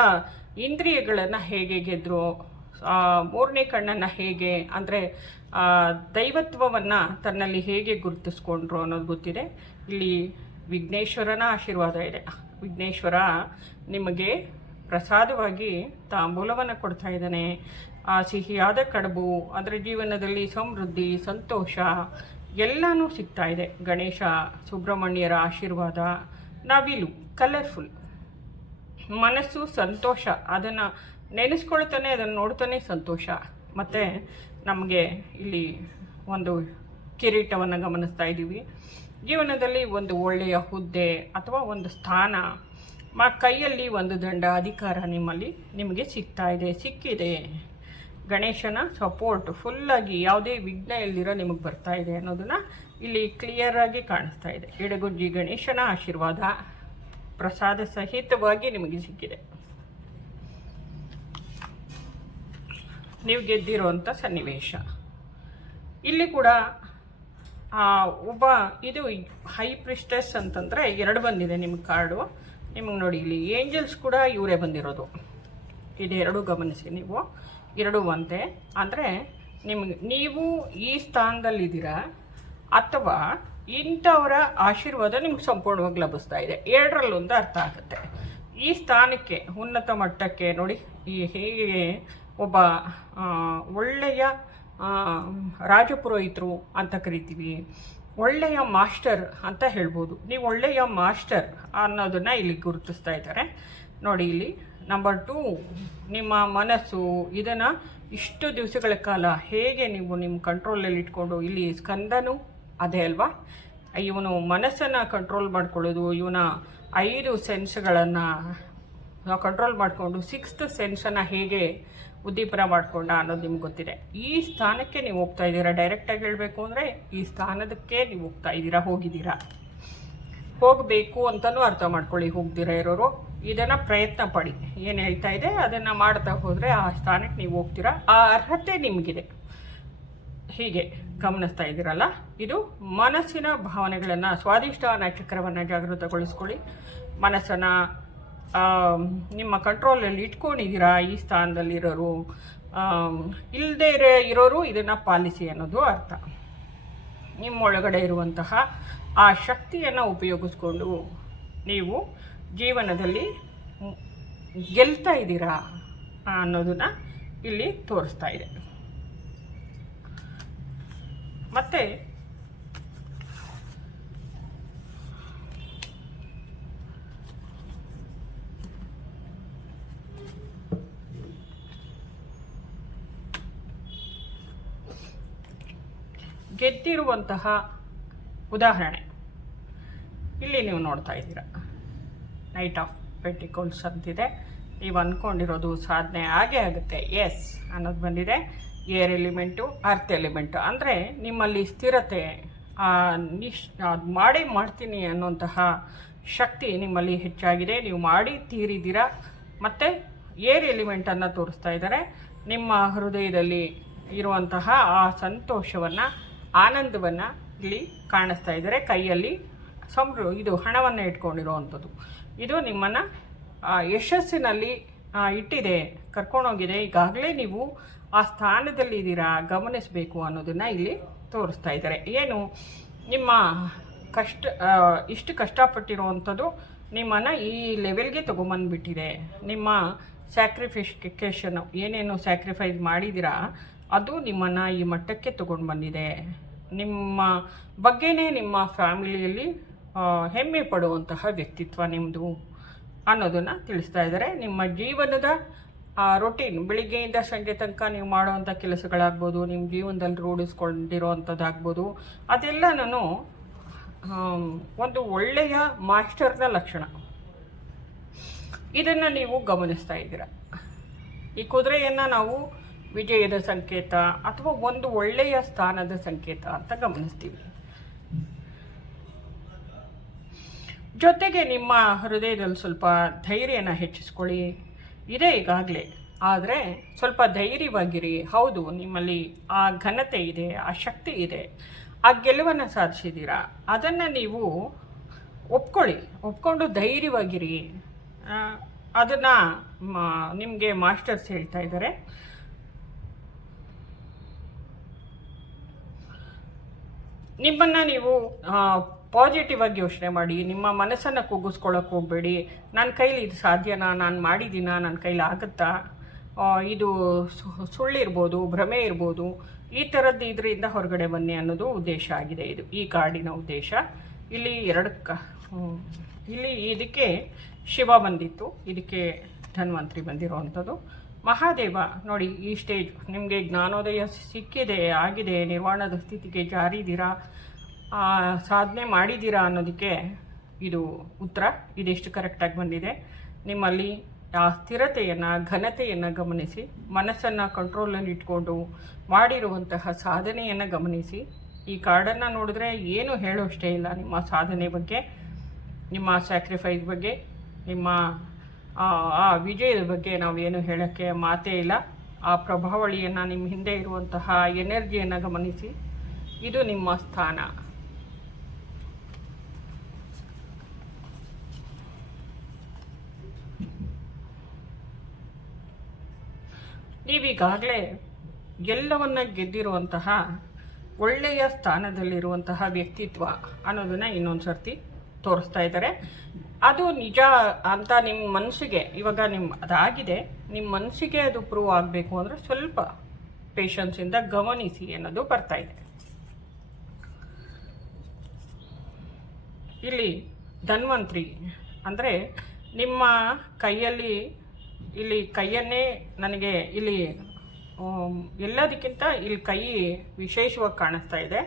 ಇಂದ್ರಿಯಗಳನ್ನು ಹೇಗೆ ಗೆದ್ದರು, ಮೂರನೇ ಕಣ್ಣನ್ನು ಹೇಗೆ ಅಂದರೆ ದೈವತ್ವವನ್ನು ತನ್ನಲ್ಲಿ ಹೇಗೆ ಗುರುತಿಸ್ಕೊಂಡ್ರು ಅನ್ನೋದು ಗೊತ್ತಿದೆ. ಇಲ್ಲಿ ವಿಘ್ನೇಶ್ವರನ ಆಶೀರ್ವಾದ ಇದೆ. ವಿಘ್ನೇಶ್ವರ ನಿಮಗೆ ಪ್ರಸಾದವಾಗಿ ತಾಂಬೂಲವನ್ನು ಕೊಡ್ತಾ ಇದ್ದಾನೆ. ಆ ಸಿಹಿಯಾದ ಕಡುಬು, ಅದರ ಜೀವನದಲ್ಲಿ ಸಮೃದ್ಧಿ, ಸಂತೋಷ ಎಲ್ಲನೂ ಸಿಗ್ತಾ ಇದೆ. ಗಣೇಶ ಸುಬ್ರಹ್ಮಣ್ಯರ ಆಶೀರ್ವಾದ, ನವಿಲು ಕಲರ್ಫುಲ್, ಮನಸ್ಸು ಸಂತೋಷ, ಅದನ್ನು ನೆನೆಸ್ಕೊಳ್ತಾನೆ, ಅದನ್ನು ನೋಡ್ತಾನೆ ಸಂತೋಷ. ಮತ್ತು ನಮಗೆ ಇಲ್ಲಿ ಒಂದು ಕಿರೀಟವನ್ನು ಗಮನಿಸ್ತಾ ಇದ್ದೀವಿ. ಜೀವನದಲ್ಲಿ ಒಂದು ಒಳ್ಳೆಯ ಹುದ್ದೆ ಅಥವಾ ಒಂದು ಸ್ಥಾನ, ಕೈಯಲ್ಲಿ ಒಂದು ದಂಡ ಅಧಿಕಾರ ನಿಮಗೆ ಸಿಕ್ಕಿದೆ. ಗಣೇಶನ ಸಪೋರ್ಟ್ ಫುಲ್ಲಾಗಿ ಯಾವುದೇ ವಿಘ್ನ ಇಲ್ದಿರೋ ನಿಮಗೆ ಬರ್ತಾ ಇದೆ ಅನ್ನೋದನ್ನು ಇಲ್ಲಿ ಕ್ಲಿಯರಾಗಿ ಕಾಣಿಸ್ತಾ ಇದೆ. ಎಡಗುಜ್ಜಿ ಗಣೇಶನ ಆಶೀರ್ವಾದ ಪ್ರಸಾದ ಸಹಿತವಾಗಿ ನಿಮಗೆ ಸಿಕ್ಕಿದೆ. ನೀವು ಗೆದ್ದಿರುವಂಥ ಸನ್ನಿವೇಶ. ಇಲ್ಲಿ ಕೂಡ ಇದು ಹೈ ಪ್ರಿಸ್ಟೆಸ್ ಅಂತಂದರೆ 2 ಬಂದಿದೆ ನಿಮಗೆ ಕಾರ್ಡು. ನಿಮಗೆ ನೋಡಿ, ಇಲ್ಲಿ ಏಂಜಲ್ಸ್ ಕೂಡ ಇವರೇ ಬಂದಿರೋದು. ಇದು 2 ಗಮನಿಸಿ ನೀವು, 2 ಒಂದೇ. ಅಂದರೆ ನೀವು ಈ ಸ್ಥಾನದಲ್ಲಿದ್ದೀರಾ ಅಥವಾ ಇಂಥವರ ಆಶೀರ್ವಾದ ನಿಮ್ಗೆ ಸಂಪೂರ್ಣವಾಗಿ ಲಭಿಸ್ತಾ ಇದೆ. 2ರಲ್ಲೊಂದು ಅರ್ಥ ಆಗುತ್ತೆ. ಈ ಸ್ಥಾನಕ್ಕೆ, ಉನ್ನತ ಮಟ್ಟಕ್ಕೆ ನೋಡಿ, ಹೇಗೆ ಒಬ್ಬ ಒಳ್ಳೆಯ ರಾಜಪುರೋಹಿತರು ಅಂತ ಕರಿತೀವಿ, ಒಳ್ಳೆಯ ಮಾಸ್ಟರ್ ಅಂತ ಹೇಳ್ಬೋದು. ನೀವು ಒಳ್ಳೆಯ ಮಾಸ್ಟರ್ ಅನ್ನೋದನ್ನು ಇಲ್ಲಿ ಗುರುತಿಸ್ತಾ ಇದ್ದಾರೆ ನೋಡಿ. ಇಲ್ಲಿ ನಂಬರ್ 2, ನಿಮ್ಮ ಮನಸ್ಸು ಇದನ್ನು ಇಷ್ಟು ದಿವಸಗಳ ಕಾಲ ಹೇಗೆ ನೀವು ನಿಮ್ಮ ಕಂಟ್ರೋಲಲ್ಲಿ ಇಟ್ಕೊಂಡು, ಇಲ್ಲಿ ಸ್ಕಂದನೂ ಅದೇ ಅಲ್ವಾ, ಇವನು ಮನಸ್ಸನ್ನು ಕಂಟ್ರೋಲ್ ಮಾಡ್ಕೊಳ್ಳೋದು, ಇವನ 5 ಸೆನ್ಸ್ಗಳನ್ನು ಕಂಟ್ರೋಲ್ ಮಾಡಿಕೊಂಡು 6th ಸೆನ್ಸನ್ನು ಹೇಗೆ ಉದ್ದೀಪನ ಮಾಡಿಕೊಂಡ ಅನ್ನೋದು ನಿಮ್ಗೆ ಗೊತ್ತಿದೆ. ಈ ಸ್ಥಾನಕ್ಕೆ ನೀವು ಹೋಗ್ತಾ ಇದ್ದೀರಾ. ಡೈರೆಕ್ಟಾಗಿ ಹೇಳಬೇಕು ಅಂದರೆ ಈ ಸ್ಥಾನದಕ್ಕೆ ನೀವು ಹೋಗಿದ್ದೀರಾ. ಹೋಗಬೇಕು ಅಂತಲೂ ಅರ್ಥ ಮಾಡ್ಕೊಳ್ಳಿ. ಹೋಗ್ದಿರಾ ಇರೋರು ಇದನ್ನು ಪ್ರಯತ್ನ ಪಡಿ. ಏನು ಹೇಳ್ತಾ ಇದೆ ಅದನ್ನು ಮಾಡ್ತಾ ಹೋದರೆ ಆ ಸ್ಥಾನಕ್ಕೆ ನೀವು ಹೋಗ್ತೀರಾ. ಆ ಅರ್ಹತೆ ನಿಮಗಿದೆ. ಹೀಗೆ ಗಮನಿಸ್ತಾ ಇದ್ದೀರಲ್ಲ, ಇದು ಮನಸ್ಸಿನ ಭಾವನೆಗಳನ್ನು, ಸ್ವಾದಿಷ್ಟಾನ ಚಕ್ರವನ್ನು ಜಾಗೃತಗೊಳಿಸ್ಕೊಳ್ಳಿ. ಮನಸ್ಸನ್ನು ನಿಮ್ಮ ಕಂಟ್ರೋಲಲ್ಲಿ ಇಟ್ಕೊಂಡಿದ್ದೀರಾ. ಈ ಸ್ಥಾನದಲ್ಲಿರೋರು, ಇಲ್ಲದೇ ಇರೋರು ಇದನ್ನು ಪಾಲಿಸಿ ಅನ್ನೋದು ಅರ್ಥ. ನಿಮ್ಮೊಳಗಡೆ ಇರುವಂತಹ ಆ ಶಕ್ತಿಯನ್ನು ಉಪಯೋಗಿಸ್ಕೊಂಡು ನೀವು ಜೀವನದಲ್ಲಿ ಗೆಲ್ತಾ ಇದ್ದೀರಾ ಅನ್ನೋದನ್ನು ಇಲ್ಲಿ ತೋರಿಸ್ತಾ ಇದೆ. ಮತ್ತು ಗೆದ್ದಿರುವಂತಹ ಉದಾಹರಣೆ ಇಲ್ಲಿ ನೀವು ನೋಡ್ತಾ ಇದ್ದೀರಾ. ನೈಟ್ ಆಫ್ ಪೆಂಟಿಕಲ್ಸ್ ಅಂತಿದೆ. ನೀವು ಅಂದ್ಕೊಂಡಿರೋದು ಸಾಧನೆ ಆಗೇ ಆಗುತ್ತೆ, ಎಸ್ ಅನ್ನೋದು ಬಂದಿದೆ. ಏರ್ ಎಲಿಮೆಂಟು, ಅರ್ತ್ ಎಲಿಮೆಂಟು ಅಂದರೆ ನಿಮ್ಮಲ್ಲಿ ಸ್ಥಿರತೆ, ಅದು ಮಾಡ್ತೀನಿ ಅನ್ನುವಂತಹ ಶಕ್ತಿ ನಿಮ್ಮಲ್ಲಿ ಹೆಚ್ಚಾಗಿದೆ. ನೀವು ಮಾಡಿ ತೀರಿದ್ದೀರಾ. ಮತ್ತು ಏರ್ ಎಲಿಮೆಂಟನ್ನು ತೋರಿಸ್ತಾ ಇದ್ದಾರೆ. ನಿಮ್ಮ ಹೃದಯದಲ್ಲಿ ಇರುವಂತಹ ಆ ಸಂತೋಷವನ್ನು, ಆನಂದವನ್ನು ಇಲ್ಲಿ ಕಾಣಿಸ್ತಾ ಇದ್ದಾರೆ. ಕೈಯಲ್ಲಿ ಇದು ಹಣವನ್ನು ಇಟ್ಕೊಂಡಿರೋವಂಥದ್ದು. ಇದು ನಿಮ್ಮನ್ನು ಯಶಸ್ಸಿನಲ್ಲಿ ಇಟ್ಟಿದೆ, ಕರ್ಕೊಂಡೋಗಿದೆ. ಈಗಾಗಲೇ ನೀವು ಆ ಸ್ಥಾನದಲ್ಲಿ ಇದ್ದೀರಾ, ಗಮನಿಸಬೇಕು ಅನ್ನೋದನ್ನು ಇಲ್ಲಿ ತೋರಿಸ್ತಾ ಇದ್ದಾರೆ. ಏನು ನಿಮ್ಮ ಇಷ್ಟು ಕಷ್ಟಪಟ್ಟಿರುವಂಥದ್ದು ನಿಮ್ಮನ್ನು ಈ ಲೆವೆಲ್ಗೆ ತೊಗೊಂಬಂದುಬಿಟ್ಟಿದೆ. ನಿಮ್ಮ ಸ್ಯಾಕ್ರಿಫಿಕೇಷನು, ಏನೇನು ಸ್ಯಾಕ್ರಿಫೈಸ್ ಮಾಡಿದ್ದೀರಾ ಅದು ನಿಮ್ಮನ್ನು ಈ ಮಟ್ಟಕ್ಕೆ ತೊಗೊಂಡು ಬಂದಿದೆ. ನಿಮ್ಮ ಬಗ್ಗೆನೇ ನಿಮ್ಮ ಫ್ಯಾಮಿಲಿಯಲ್ಲಿ ಹೆಮ್ಮೆ ಪಡುವಂತಹ ವ್ಯಕ್ತಿತ್ವ ನಿಮ್ಮದು ಅನ್ನೋದನ್ನು ತಿಳಿಸ್ತಾ ಇದ್ದಾರೆ. ನಿಮ್ಮ ಜೀವನದ ಆ ರೊಟೀನ್ ಬೆಳಿಗ್ಗೆಯಿಂದ ಸಂಜೆ ತನಕ ನೀವು ಮಾಡೋವಂಥ ಕೆಲಸಗಳಾಗ್ಬೋದು, ನಿಮ್ಮ ಜೀವನದಲ್ಲಿ ರೂಢಿಸ್ಕೊಂಡಿರೋವಂಥದ್ದಾಗ್ಬೋದು, ಅದೆಲ್ಲನೂ ಒಂದು ಒಳ್ಳೆಯ ಮಾಸ್ಟರ್ನ ಲಕ್ಷಣ. ಇದನ್ನು ನೀವು ಗಮನಿಸ್ತಾ ಇದ್ದೀರ. ಈ ಕುದುರೆಯನ್ನು ನಾವು ವಿಜಯದ ಸಂಕೇತ ಅಥವಾ ಒಂದು ಒಳ್ಳೆಯ ಸ್ಥಾನದ ಸಂಕೇತ ಅಂತ ಗಮನಿಸ್ತೀವಿ. ಜೊತೆಗೆ ನಿಮ್ಮ ಹೃದಯದಲ್ಲಿ ಸ್ವಲ್ಪ ಧೈರ್ಯನ ಹೆಚ್ಚಿಸ್ಕೊಳ್ಳಿ. ಇದೆ ಈಗಾಗಲೇ, ಆದರೆ ಸ್ವಲ್ಪ ಧೈರ್ಯವಾಗಿರಿ. ಹೌದು, ನಿಮ್ಮಲ್ಲಿ ಆ ಘನತೆ ಇದೆ, ಆ ಶಕ್ತಿ ಇದೆ, ಆ ಗೆಲುವನ್ನು ಸಾಧಿಸಿದ್ದೀರಾ. ಅದನ್ನು ನೀವು ಒಪ್ಕೊಂಡು ಧೈರ್ಯವಾಗಿರಿ. ಅದನ್ನು ನಿಮಗೆ ಮಾಸ್ಟರ್ಸ್ ಹೇಳ್ತಾ ಇದ್ದಾರೆ. ನಿಮ್ಮನ್ನು ನೀವು ಪಾಸಿಟಿವ್ ಆಗಿ ಯೋಚನೆ ಮಾಡಿ. ನಿಮ್ಮ ಮನಸ್ಸನ್ನು ಕುಗ್ಗಿಸ್ಕೊಳ್ಳೋಕೆ ಹೋಗಬೇಡಿ. ನನ್ನ ಕೈಲಿ ಇದು ಸಾಧ್ಯನಾ, ನಾನು ಮಾಡಿದ್ದೀನಾ, ನನ್ನ ಕೈಲಿ ಆಗುತ್ತಾ, ಇದು ಸುಳ್ಳಿರ್ಬೋದು, ಭ್ರಮೆ ಇರ್ಬೋದು, ಈ ಥರದ್ದು ಇದರಿಂದ ಹೊರಗಡೆ ಬನ್ನಿ ಅನ್ನೋದು ಉದ್ದೇಶ ಆಗಿದೆ. ಇದು ಈ ಕಾರ್ಡಿನ ಉದ್ದೇಶ. ಇಲ್ಲಿ ಇಲ್ಲಿ ಇದಕ್ಕೆ ಶಿವ ಬಂದಿತ್ತು, ಇದಕ್ಕೆ ಧನ್ವಂತರಿ ಬಂದಿರೋವಂಥದ್ದು. ಮಹಾದೇವ ನೋಡಿ, ಈ ಸ್ಟೇಜ್ ನಿಮಗೆ ಜ್ಞಾನೋದಯ ಸಿಕ್ಕಿದೆ, ಆಗಿದೆ, ನಿರ್ವಾಣದ ಸ್ಥಿತಿಗೆ ಜಾರಿದ್ದೀರಾ, ಸಾಧನೆ ಮಾಡಿದ್ದೀರಾ ಅನ್ನೋದಕ್ಕೆ ಇದು ಉತ್ತರ. ಇದೆಷ್ಟು ಕರೆಕ್ಟಾಗಿ ಬಂದಿದೆ. ನಿಮ್ಮಲ್ಲಿ ಆ ಸ್ಥಿರತೆಯನ್ನು, ಘನತೆಯನ್ನು ಗಮನಿಸಿ, ಮನಸ್ಸನ್ನು ಕಂಟ್ರೋಲಲ್ಲಿ ಇಟ್ಕೊಂಡು ಮಾಡಿರುವಂತಹ ಸಾಧನೆಯನ್ನು ಗಮನಿಸಿ. ಈ ಕಾರ್ಡನ್ನು ನೋಡಿದ್ರೆ ಏನು ಹೇಳೋಷ್ಟೇ ಇಲ್ಲ ನಿಮ್ಮ ಸಾಧನೆ ಬಗ್ಗೆ, ನಿಮ್ಮ ಸ್ಯಾಕ್ರಿಫೈಸ್ ಬಗ್ಗೆ, ನಿಮ್ಮ ಆ ವಿಜಯದ ಬಗ್ಗೆ ನಾವೇನು ಹೇಳೋಕ್ಕೆ ಮಾತೇ ಇಲ್ಲ. ಆ ಪ್ರಭಾವಳಿಯನ್ನು, ನಿಮ್ಮ ಹಿಂದೆ ಇರುವಂತಹ ಎನರ್ಜಿಯನ್ನು ಗಮನಿಸಿ. ಇದು ನಿಮ್ಮ ಸ್ಥಾನ. ನೀವೀಗಾಗಲೇ ಎಲ್ಲವನ್ನ ಗೆದ್ದಿರುವಂತಹ ಒಳ್ಳೆಯ ಸ್ಥಾನದಲ್ಲಿರುವಂತಹ ವ್ಯಕ್ತಿತ್ವ ಅನ್ನೋದನ್ನು ಇನ್ನೊಂದು ಸರ್ತಿ ತೋರಿಸ್ತಾ ಇದ್ದಾರೆ. ಅದು ನಿಜ ಅಂತ ನಿಮ್ಮ ಮನಸ್ಸಿಗೆ ಇವಾಗ ಅದಾಗಿದೆ, ನಿಮ್ಮ ಮನಸ್ಸಿಗೆ ಅದು ಪ್ರೂವ್ ಆಗಬೇಕು ಅಂದರೆ ಸ್ವಲ್ಪ ಪೇಷನ್ಸಿಂದ ಗಮನಿಸಿ ಅನ್ನೋದು ಬರ್ತಾ ಇದೆ. ಇಲ್ಲಿ ಧನ್ವಂತರಿ ಅಂದರೆ ನಿಮ್ಮ ಕೈಯಲ್ಲಿ, ಇಲ್ಲಿ ಕೈಯನ್ನೇ ನನಗೆ ಇಲ್ಲಿ ಎಲ್ಲದಕ್ಕಿಂತ ಇಲ್ಲಿ ಕೈ ವಿಶೇಷವಾಗಿ ಕಾಣಿಸ್ತಾ ಇದೆ.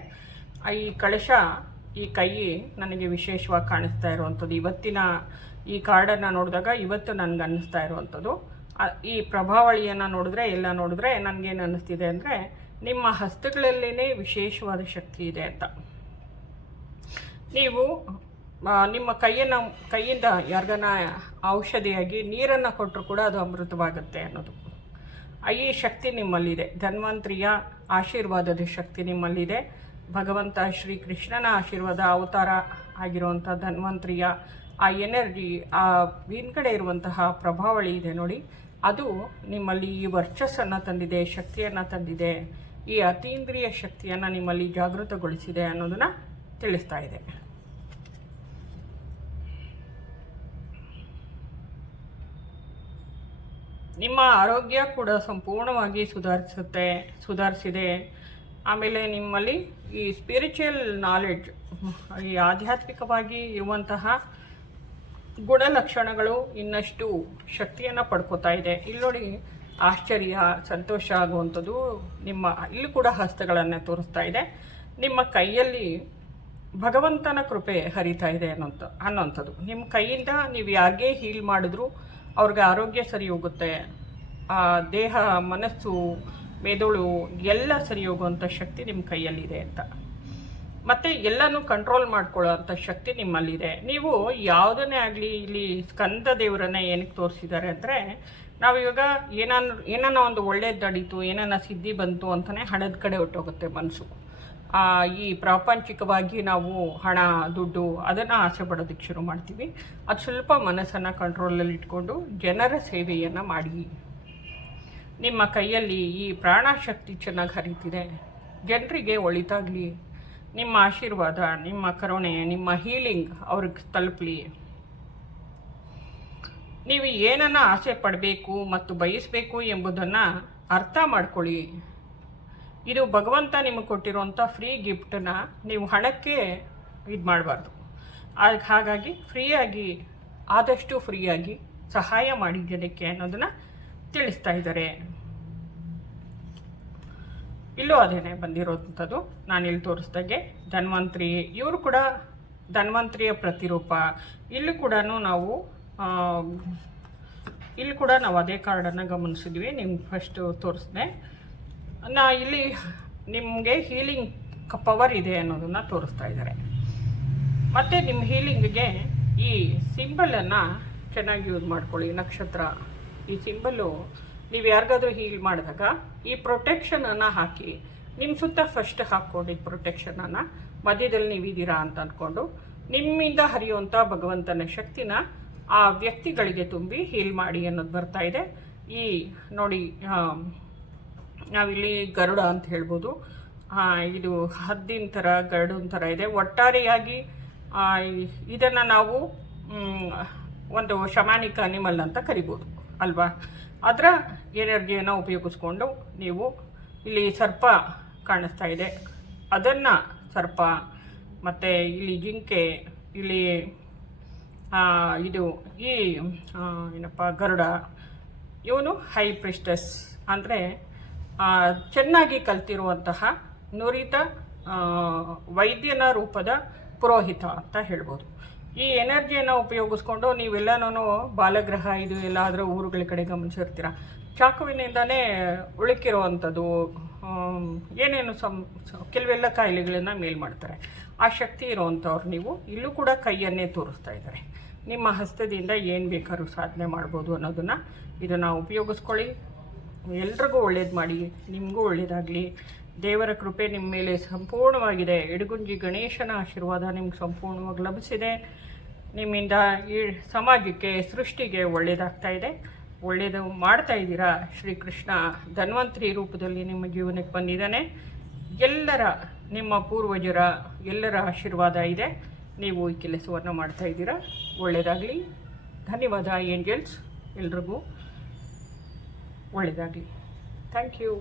ಈ ಕಳಶ, ಈ ಕೈ ನನಗೆ ವಿಶೇಷವಾಗಿ ಕಾಣಿಸ್ತಾ ಇರುವಂಥದ್ದು. ಇವತ್ತಿನ ಈ ಕಾರ್ಡನ್ನು ನೋಡಿದಾಗ ಇವತ್ತು ನನಗೆ ಅನ್ನಿಸ್ತಾ ಇರುವಂಥದ್ದು. ಈ ಪ್ರಭಾವಳಿಯನ್ನು ನೋಡಿದ್ರೆ ನನಗೇನು ಅನ್ನಿಸ್ತಿದೆ ಅಂದರೆ ನಿಮ್ಮ ಹಸ್ತಗಳಲ್ಲೇ ವಿಶೇಷವಾದ ಶಕ್ತಿ ಇದೆ ಅಂತ. ನೀವು ನಿಮ್ಮ ಕೈಯಿಂದ ಯಾರಿಗಾನ ಔಷಧಿಯಾಗಿ ನೀರನ್ನು ಕೊಟ್ಟರು ಕೂಡ ಅದು ಅಮೃತವಾಗುತ್ತೆ ಅನ್ನೋದು. ಈ ಶಕ್ತಿ ನಿಮ್ಮಲ್ಲಿದೆ. ಧನ್ವಂತರಿಯ ಆಶೀರ್ವಾದದ ಶಕ್ತಿ ನಿಮ್ಮಲ್ಲಿದೆ. ಭಗವಂತ ಶ್ರೀಕೃಷ್ಣನ ಆಶೀರ್ವಾದ ಅವತಾರ ಆಗಿರುವಂಥ ಧನ್ವಂತರಿಯ ಆ ಎನರ್ಜಿ, ಆ ಹಿಂದ್ಗಡೆ ಇರುವಂತಹ ಪ್ರಭಾವಳಿ ಇದೆ ನೋಡಿ, ಅದು ನಿಮ್ಮಲ್ಲಿ ಈ ವರ್ಚಸ್ಸನ್ನು ತಂದಿದೆ, ಶಕ್ತಿಯನ್ನು ತಂದಿದೆ, ಈ ಅತೀಂದ್ರಿಯ ಶಕ್ತಿಯನ್ನು ನಿಮ್ಮಲ್ಲಿ ಜಾಗೃತಗೊಳಿಸಿದೆ ಅನ್ನೋದನ್ನು ತಿಳಿಸ್ತಾ ಇದೆ. ನಿಮ್ಮ ಆರೋಗ್ಯ ಕೂಡ ಸಂಪೂರ್ಣವಾಗಿ ಸುಧಾರಿಸಿದೆ. ಆಮೇಲೆ ನಿಮ್ಮಲ್ಲಿ ಈ ಸ್ಪಿರಿಚುವಲ್ ನಾಲೆಡ್ಜ್, ಈ ಆಧ್ಯಾತ್ಮಿಕವಾಗಿ ಇರುವಂತಹ ಗುಣಲಕ್ಷಣಗಳು ಇನ್ನಷ್ಟು ಶಕ್ತಿಯನ್ನು ಪಡ್ಕೋತಾ ಇದೆ. ಇಲ್ಲಿ ನೋಡಿ, ಆಶ್ಚರ್ಯ, ಸಂತೋಷ ಆಗುವಂಥದ್ದು ಇಲ್ಲಿ ಕೂಡ ಹಸ್ತಗಳನ್ನು ತೋರಿಸ್ತಾ ಇದೆ. ನಿಮ್ಮ ಕೈಯಲ್ಲಿ ಭಗವಂತನ ಕೃಪೆ ಹರಿತಾ ಇದೆ ಅನ್ನೋಂಥದ್ದು. ನಿಮ್ಮ ಕೈಯಿಂದ ನೀವು ಯಾರಿಗೇ ಹೀಲ್ ಮಾಡಿದ್ರು ಅವ್ರಿಗೆ ಆರೋಗ್ಯ ಸರಿ ಹೋಗುತ್ತೆ. ದೇಹ, ಮನಸ್ಸು, ಮೆದುಳು ಎಲ್ಲ ಸರಿ ಹೋಗುವಂಥ ಶಕ್ತಿ ನಿಮ್ಮ ಕೈಯಲ್ಲಿದೆ ಅಂತ. ಮತ್ತು ಎಲ್ಲನೂ ಕಂಟ್ರೋಲ್ ಮಾಡ್ಕೊಳ್ಳೋ ಅಂಥ ಶಕ್ತಿ ನಿಮ್ಮಲ್ಲಿದೆ. ನೀವು ಯಾವುದನ್ನೇ ಆಗಲಿ, ಇಲ್ಲಿ ಸ್ಕಂದ ದೇವರನ್ನ ಏನಕ್ಕೆ ತೋರಿಸಿದ್ದಾರೆ ಅಂದರೆ, ನಾವಿವಾಗ ಏನನ್ನ ಒಂದು ಒಳ್ಳೇದು ನಡೀತು, ಏನನ್ನ ಸಿದ್ಧಿ ಬಂತು ಅಂತಲೇ ಹಣದ ಕಡೆ ಹೊಟ್ಟೋಗುತ್ತೆ ಮನಸ್ಸು. ಈ ಪ್ರಾಪಂಚಿಕವಾಗಿ ನಾವು ಹಣ, ದುಡ್ಡು ಅದನ್ನು ಆಸೆ ಪಡೋದಕ್ಕೆ ಶುರು ಮಾಡ್ತೀವಿ. ಅದು ಸ್ವಲ್ಪ ಮನಸ್ಸನ್ನು ಕಂಟ್ರೋಲಲ್ಲಿ ಇಟ್ಕೊಂಡು ಜನರ ಸೇವೆಯನ್ನು ಮಾಡಿ. ನಿಮ್ಮ ಕೈಯಲ್ಲಿ ಈ ಪ್ರಾಣಶಕ್ತಿ ಚೆನ್ನಾಗಿ ಹರಿತಿದೆ. ಜನರಿಗೆ ಒಳಿತಾಗಲಿ. ನಿಮ್ಮ ಆಶೀರ್ವಾದ, ನಿಮ್ಮ ಕರುಣೆ, ನಿಮ್ಮ ಹೀಲಿಂಗ್ ಅವ್ರಿಗೆ ತಲುಪಲಿ. ನೀವು ಏನನ್ನು ಆಸೆ ಪಡಬೇಕು ಮತ್ತು ಬಯಸಬೇಕು ಎಂಬುದನ್ನು ಅರ್ಥ ಮಾಡ್ಕೊಳ್ಳಿ. ಇದು ಭಗವಂತ ನಿಮಗೆ ಕೊಟ್ಟಿರುವಂಥ ಫ್ರೀ ಗಿಫ್ಟನ್ನು ನೀವು ಹಣಕ್ಕೆ ಇದು ಮಾಡಬಾರ್ದು. ಹಾಗಾಗಿ ಆದಷ್ಟು ಫ್ರೀಯಾಗಿ ಸಹಾಯ ಮಾಡಿ ಜನಕ್ಕೆ ಅನ್ನೋದನ್ನು ತಿಳಿಸ್ತಾ ಇದ್ದಾರೆ. ಇಲ್ಲೂ ಅದೇನೆ ಬಂದಿರೋಂಥದ್ದು, ನಾನಿಲ್ಲಿ ತೋರಿಸ್ದಾಗೆ ಧನ್ವಂತ್ರಿ, ಇವರು ಕೂಡ ಧನ್ವಂತ್ರಿಯ ಪ್ರತಿರೂಪ. ಇಲ್ಲಿ ಕೂಡ ನಾವು ಅದೇ ಕಾರ್ಡನ್ನು ಗಮನಿಸಿದ್ವಿ, ನಿಮ್ಗೆ ಫಸ್ಟು ತೋರಿಸಿದೆ. ಇಲ್ಲಿ ನಿಮಗೆ ಹೀಲಿಂಗ್ ಪವರ್ ಇದೆ ಅನ್ನೋದನ್ನು ತೋರಿಸ್ತಾ ಇದ್ದಾರೆ. ಮತ್ತು ನಿಮ್ಮ ಹೀಲಿಂಗ್ಗೆ ಈ ಸಿಂಬಲನ್ನು ಚೆನ್ನಾಗಿ ಯೂಸ್ ಮಾಡ್ಕೊಳ್ಳಿ. ನಕ್ಷತ್ರ ಈ ಸಿಂಬಲ್ಲು ನೀವು ಯಾರಿಗಾದ್ರೂ ಹೀಲ್ ಮಾಡಿದಾಗ ಈ ಪ್ರೊಟೆಕ್ಷನನ್ನು ಹಾಕಿ, ನಿಮ್ಮ ಸುತ್ತ ಫಸ್ಟ್ ಹಾಕ್ಕೊಂಡು ಈ ಪ್ರೊಟೆಕ್ಷನನ್ನು ಮಧ್ಯದಲ್ಲಿ ನೀವಿದ್ದೀರಾ ಅಂತ ಅಂದ್ಕೊಂಡು ನಿಮ್ಮಿಂದ ಹರಿಯುವಂಥ ಭಗವಂತನ ಶಕ್ತಿನ ಆ ವ್ಯಕ್ತಿಗಳಿಗೆ ತುಂಬಿ ಹೀಲ್ ಮಾಡಿ ಅನ್ನೋದು ಬರ್ತಾ ಇದೆ. ಈ ನೋಡಿ, ನಾವಿಲ್ಲಿ ಗರುಡ ಅಂತ ಹೇಳ್ಬೋದು. ಇದು ಹದ್ದಿನ ಥರ ಗರುಡನ ಥರ ಇದೆ. ಒಟ್ಟಾರೆಯಾಗಿ ಇದನ್ನು ನಾವು ಒಂದು ಶಮಾನಿಕ್ ಅನಿಮಲ್ ಅಂತ ಕರಿಬೋದು ಅಲ್ವಾ. ಅದರ ಎನರ್ಜಿಯನ್ನು ಉಪಯೋಗಿಸ್ಕೊಂಡು ನೀವು ಇಲ್ಲಿ ಸರ್ಪ ಕಾಣಿಸ್ತಾ ಇದೆ, ಅದನ್ನು ಸರ್ಪ, ಮತ್ತು ಇಲ್ಲಿ ಜಿಂಕೆ, ಇಲ್ಲಿ ಇದು ಈ ಏನಪ್ಪ ಗರುಡ, ಇವನು ಹೈ ಪ್ರಿಸ್ಟಸ್ ಅಂದರೆ ಚೆನ್ನಾಗಿ ಕಲ್ತಿರುವಂತಹ ನುರಿತ ವೈದ್ಯನ ರೂಪದ ಪುರೋಹಿತ ಅಂತ ಹೇಳ್ಬೋದು. ಈ ಎನರ್ಜಿಯನ್ನು ಉಪಯೋಗಿಸ್ಕೊಂಡು ನೀವೆಲ್ಲನೂ ಬಾಲಗ್ರಹ ಇದು ಎಲ್ಲಾದರೂ ಊರುಗಳ ಕಡೆ ಗಮನಿಸಿರ್ತೀರ, ಚಾಕುವಿನಿಂದನೇ ಉಳುಕಿರುವಂಥದ್ದು ಏನೇನು ಕೆಲವೆಲ್ಲ ಕಾಯಿಲೆಗಳನ್ನು ಮೇಲ್ ಮಾಡ್ತಾರೆ. ಆ ಶಕ್ತಿ ಇರೋವಂಥವ್ರು ನೀವು. ಇಲ್ಲೂ ಕೂಡ ಕೈಯನ್ನೇ ತೋರಿಸ್ತಾ ಇದ್ದಾರೆ. ನಿಮ್ಮ ಹಸ್ತದಿಂದ ಏನು ಬೇಕಾದ್ರೂ ಸಾಧನೆ ಮಾಡ್ಬೋದು ಅನ್ನೋದನ್ನು ಇದನ್ನು ಉಪಯೋಗಿಸ್ಕೊಳ್ಳಿ. ಎಲ್ರಿಗೂ ಒಳ್ಳೇದು ಮಾಡಿ, ನಿಮಗೂ ಒಳ್ಳೆಯದಾಗಲಿ. ದೇವರ ಕೃಪೆ ನಿಮ್ಮ ಮೇಲೆ ಸಂಪೂರ್ಣವಾಗಿದೆ. ಇಡಗುಂಜಿ ಗಣೇಶನ ಆಶೀರ್ವಾದ ನಿಮ್ಗೆ ಸಂಪೂರ್ಣವಾಗಿ ಲಭಿಸಿದೆ. ನಿಮ್ಮಿಂದ ಈ ಸಮಾಜಕ್ಕೆ, ಸೃಷ್ಟಿಗೆ ಒಳ್ಳೆಯದಾಗ್ತಾ ಇದೆ. ಒಳ್ಳೆಯದು ಮಾಡ್ತಾ ಇದ್ದೀರಾ. ಶ್ರೀಕೃಷ್ಣ ಧನ್ವಂತರಿ ರೂಪದಲ್ಲಿ ನಿಮ್ಮ ಜೀವನಕ್ಕೆ ಬಂದಿದ್ದಾನೆ. ನಿಮ್ಮ ಪೂರ್ವಜರ ಎಲ್ಲರ ಆಶೀರ್ವಾದ ಇದೆ. ನೀವು ಈ ಕೆಲಸವನ್ನು ಮಾಡ್ತಾ ಇದ್ದೀರಾ. ಒಳ್ಳೆಯದಾಗಲಿ. ಧನ್ಯವಾದ ಏಂಜಲ್ಸ್. ಎಲ್ರಿಗೂ ಒಳ್ಳೆಯದಾಗಲಿ. Thank you.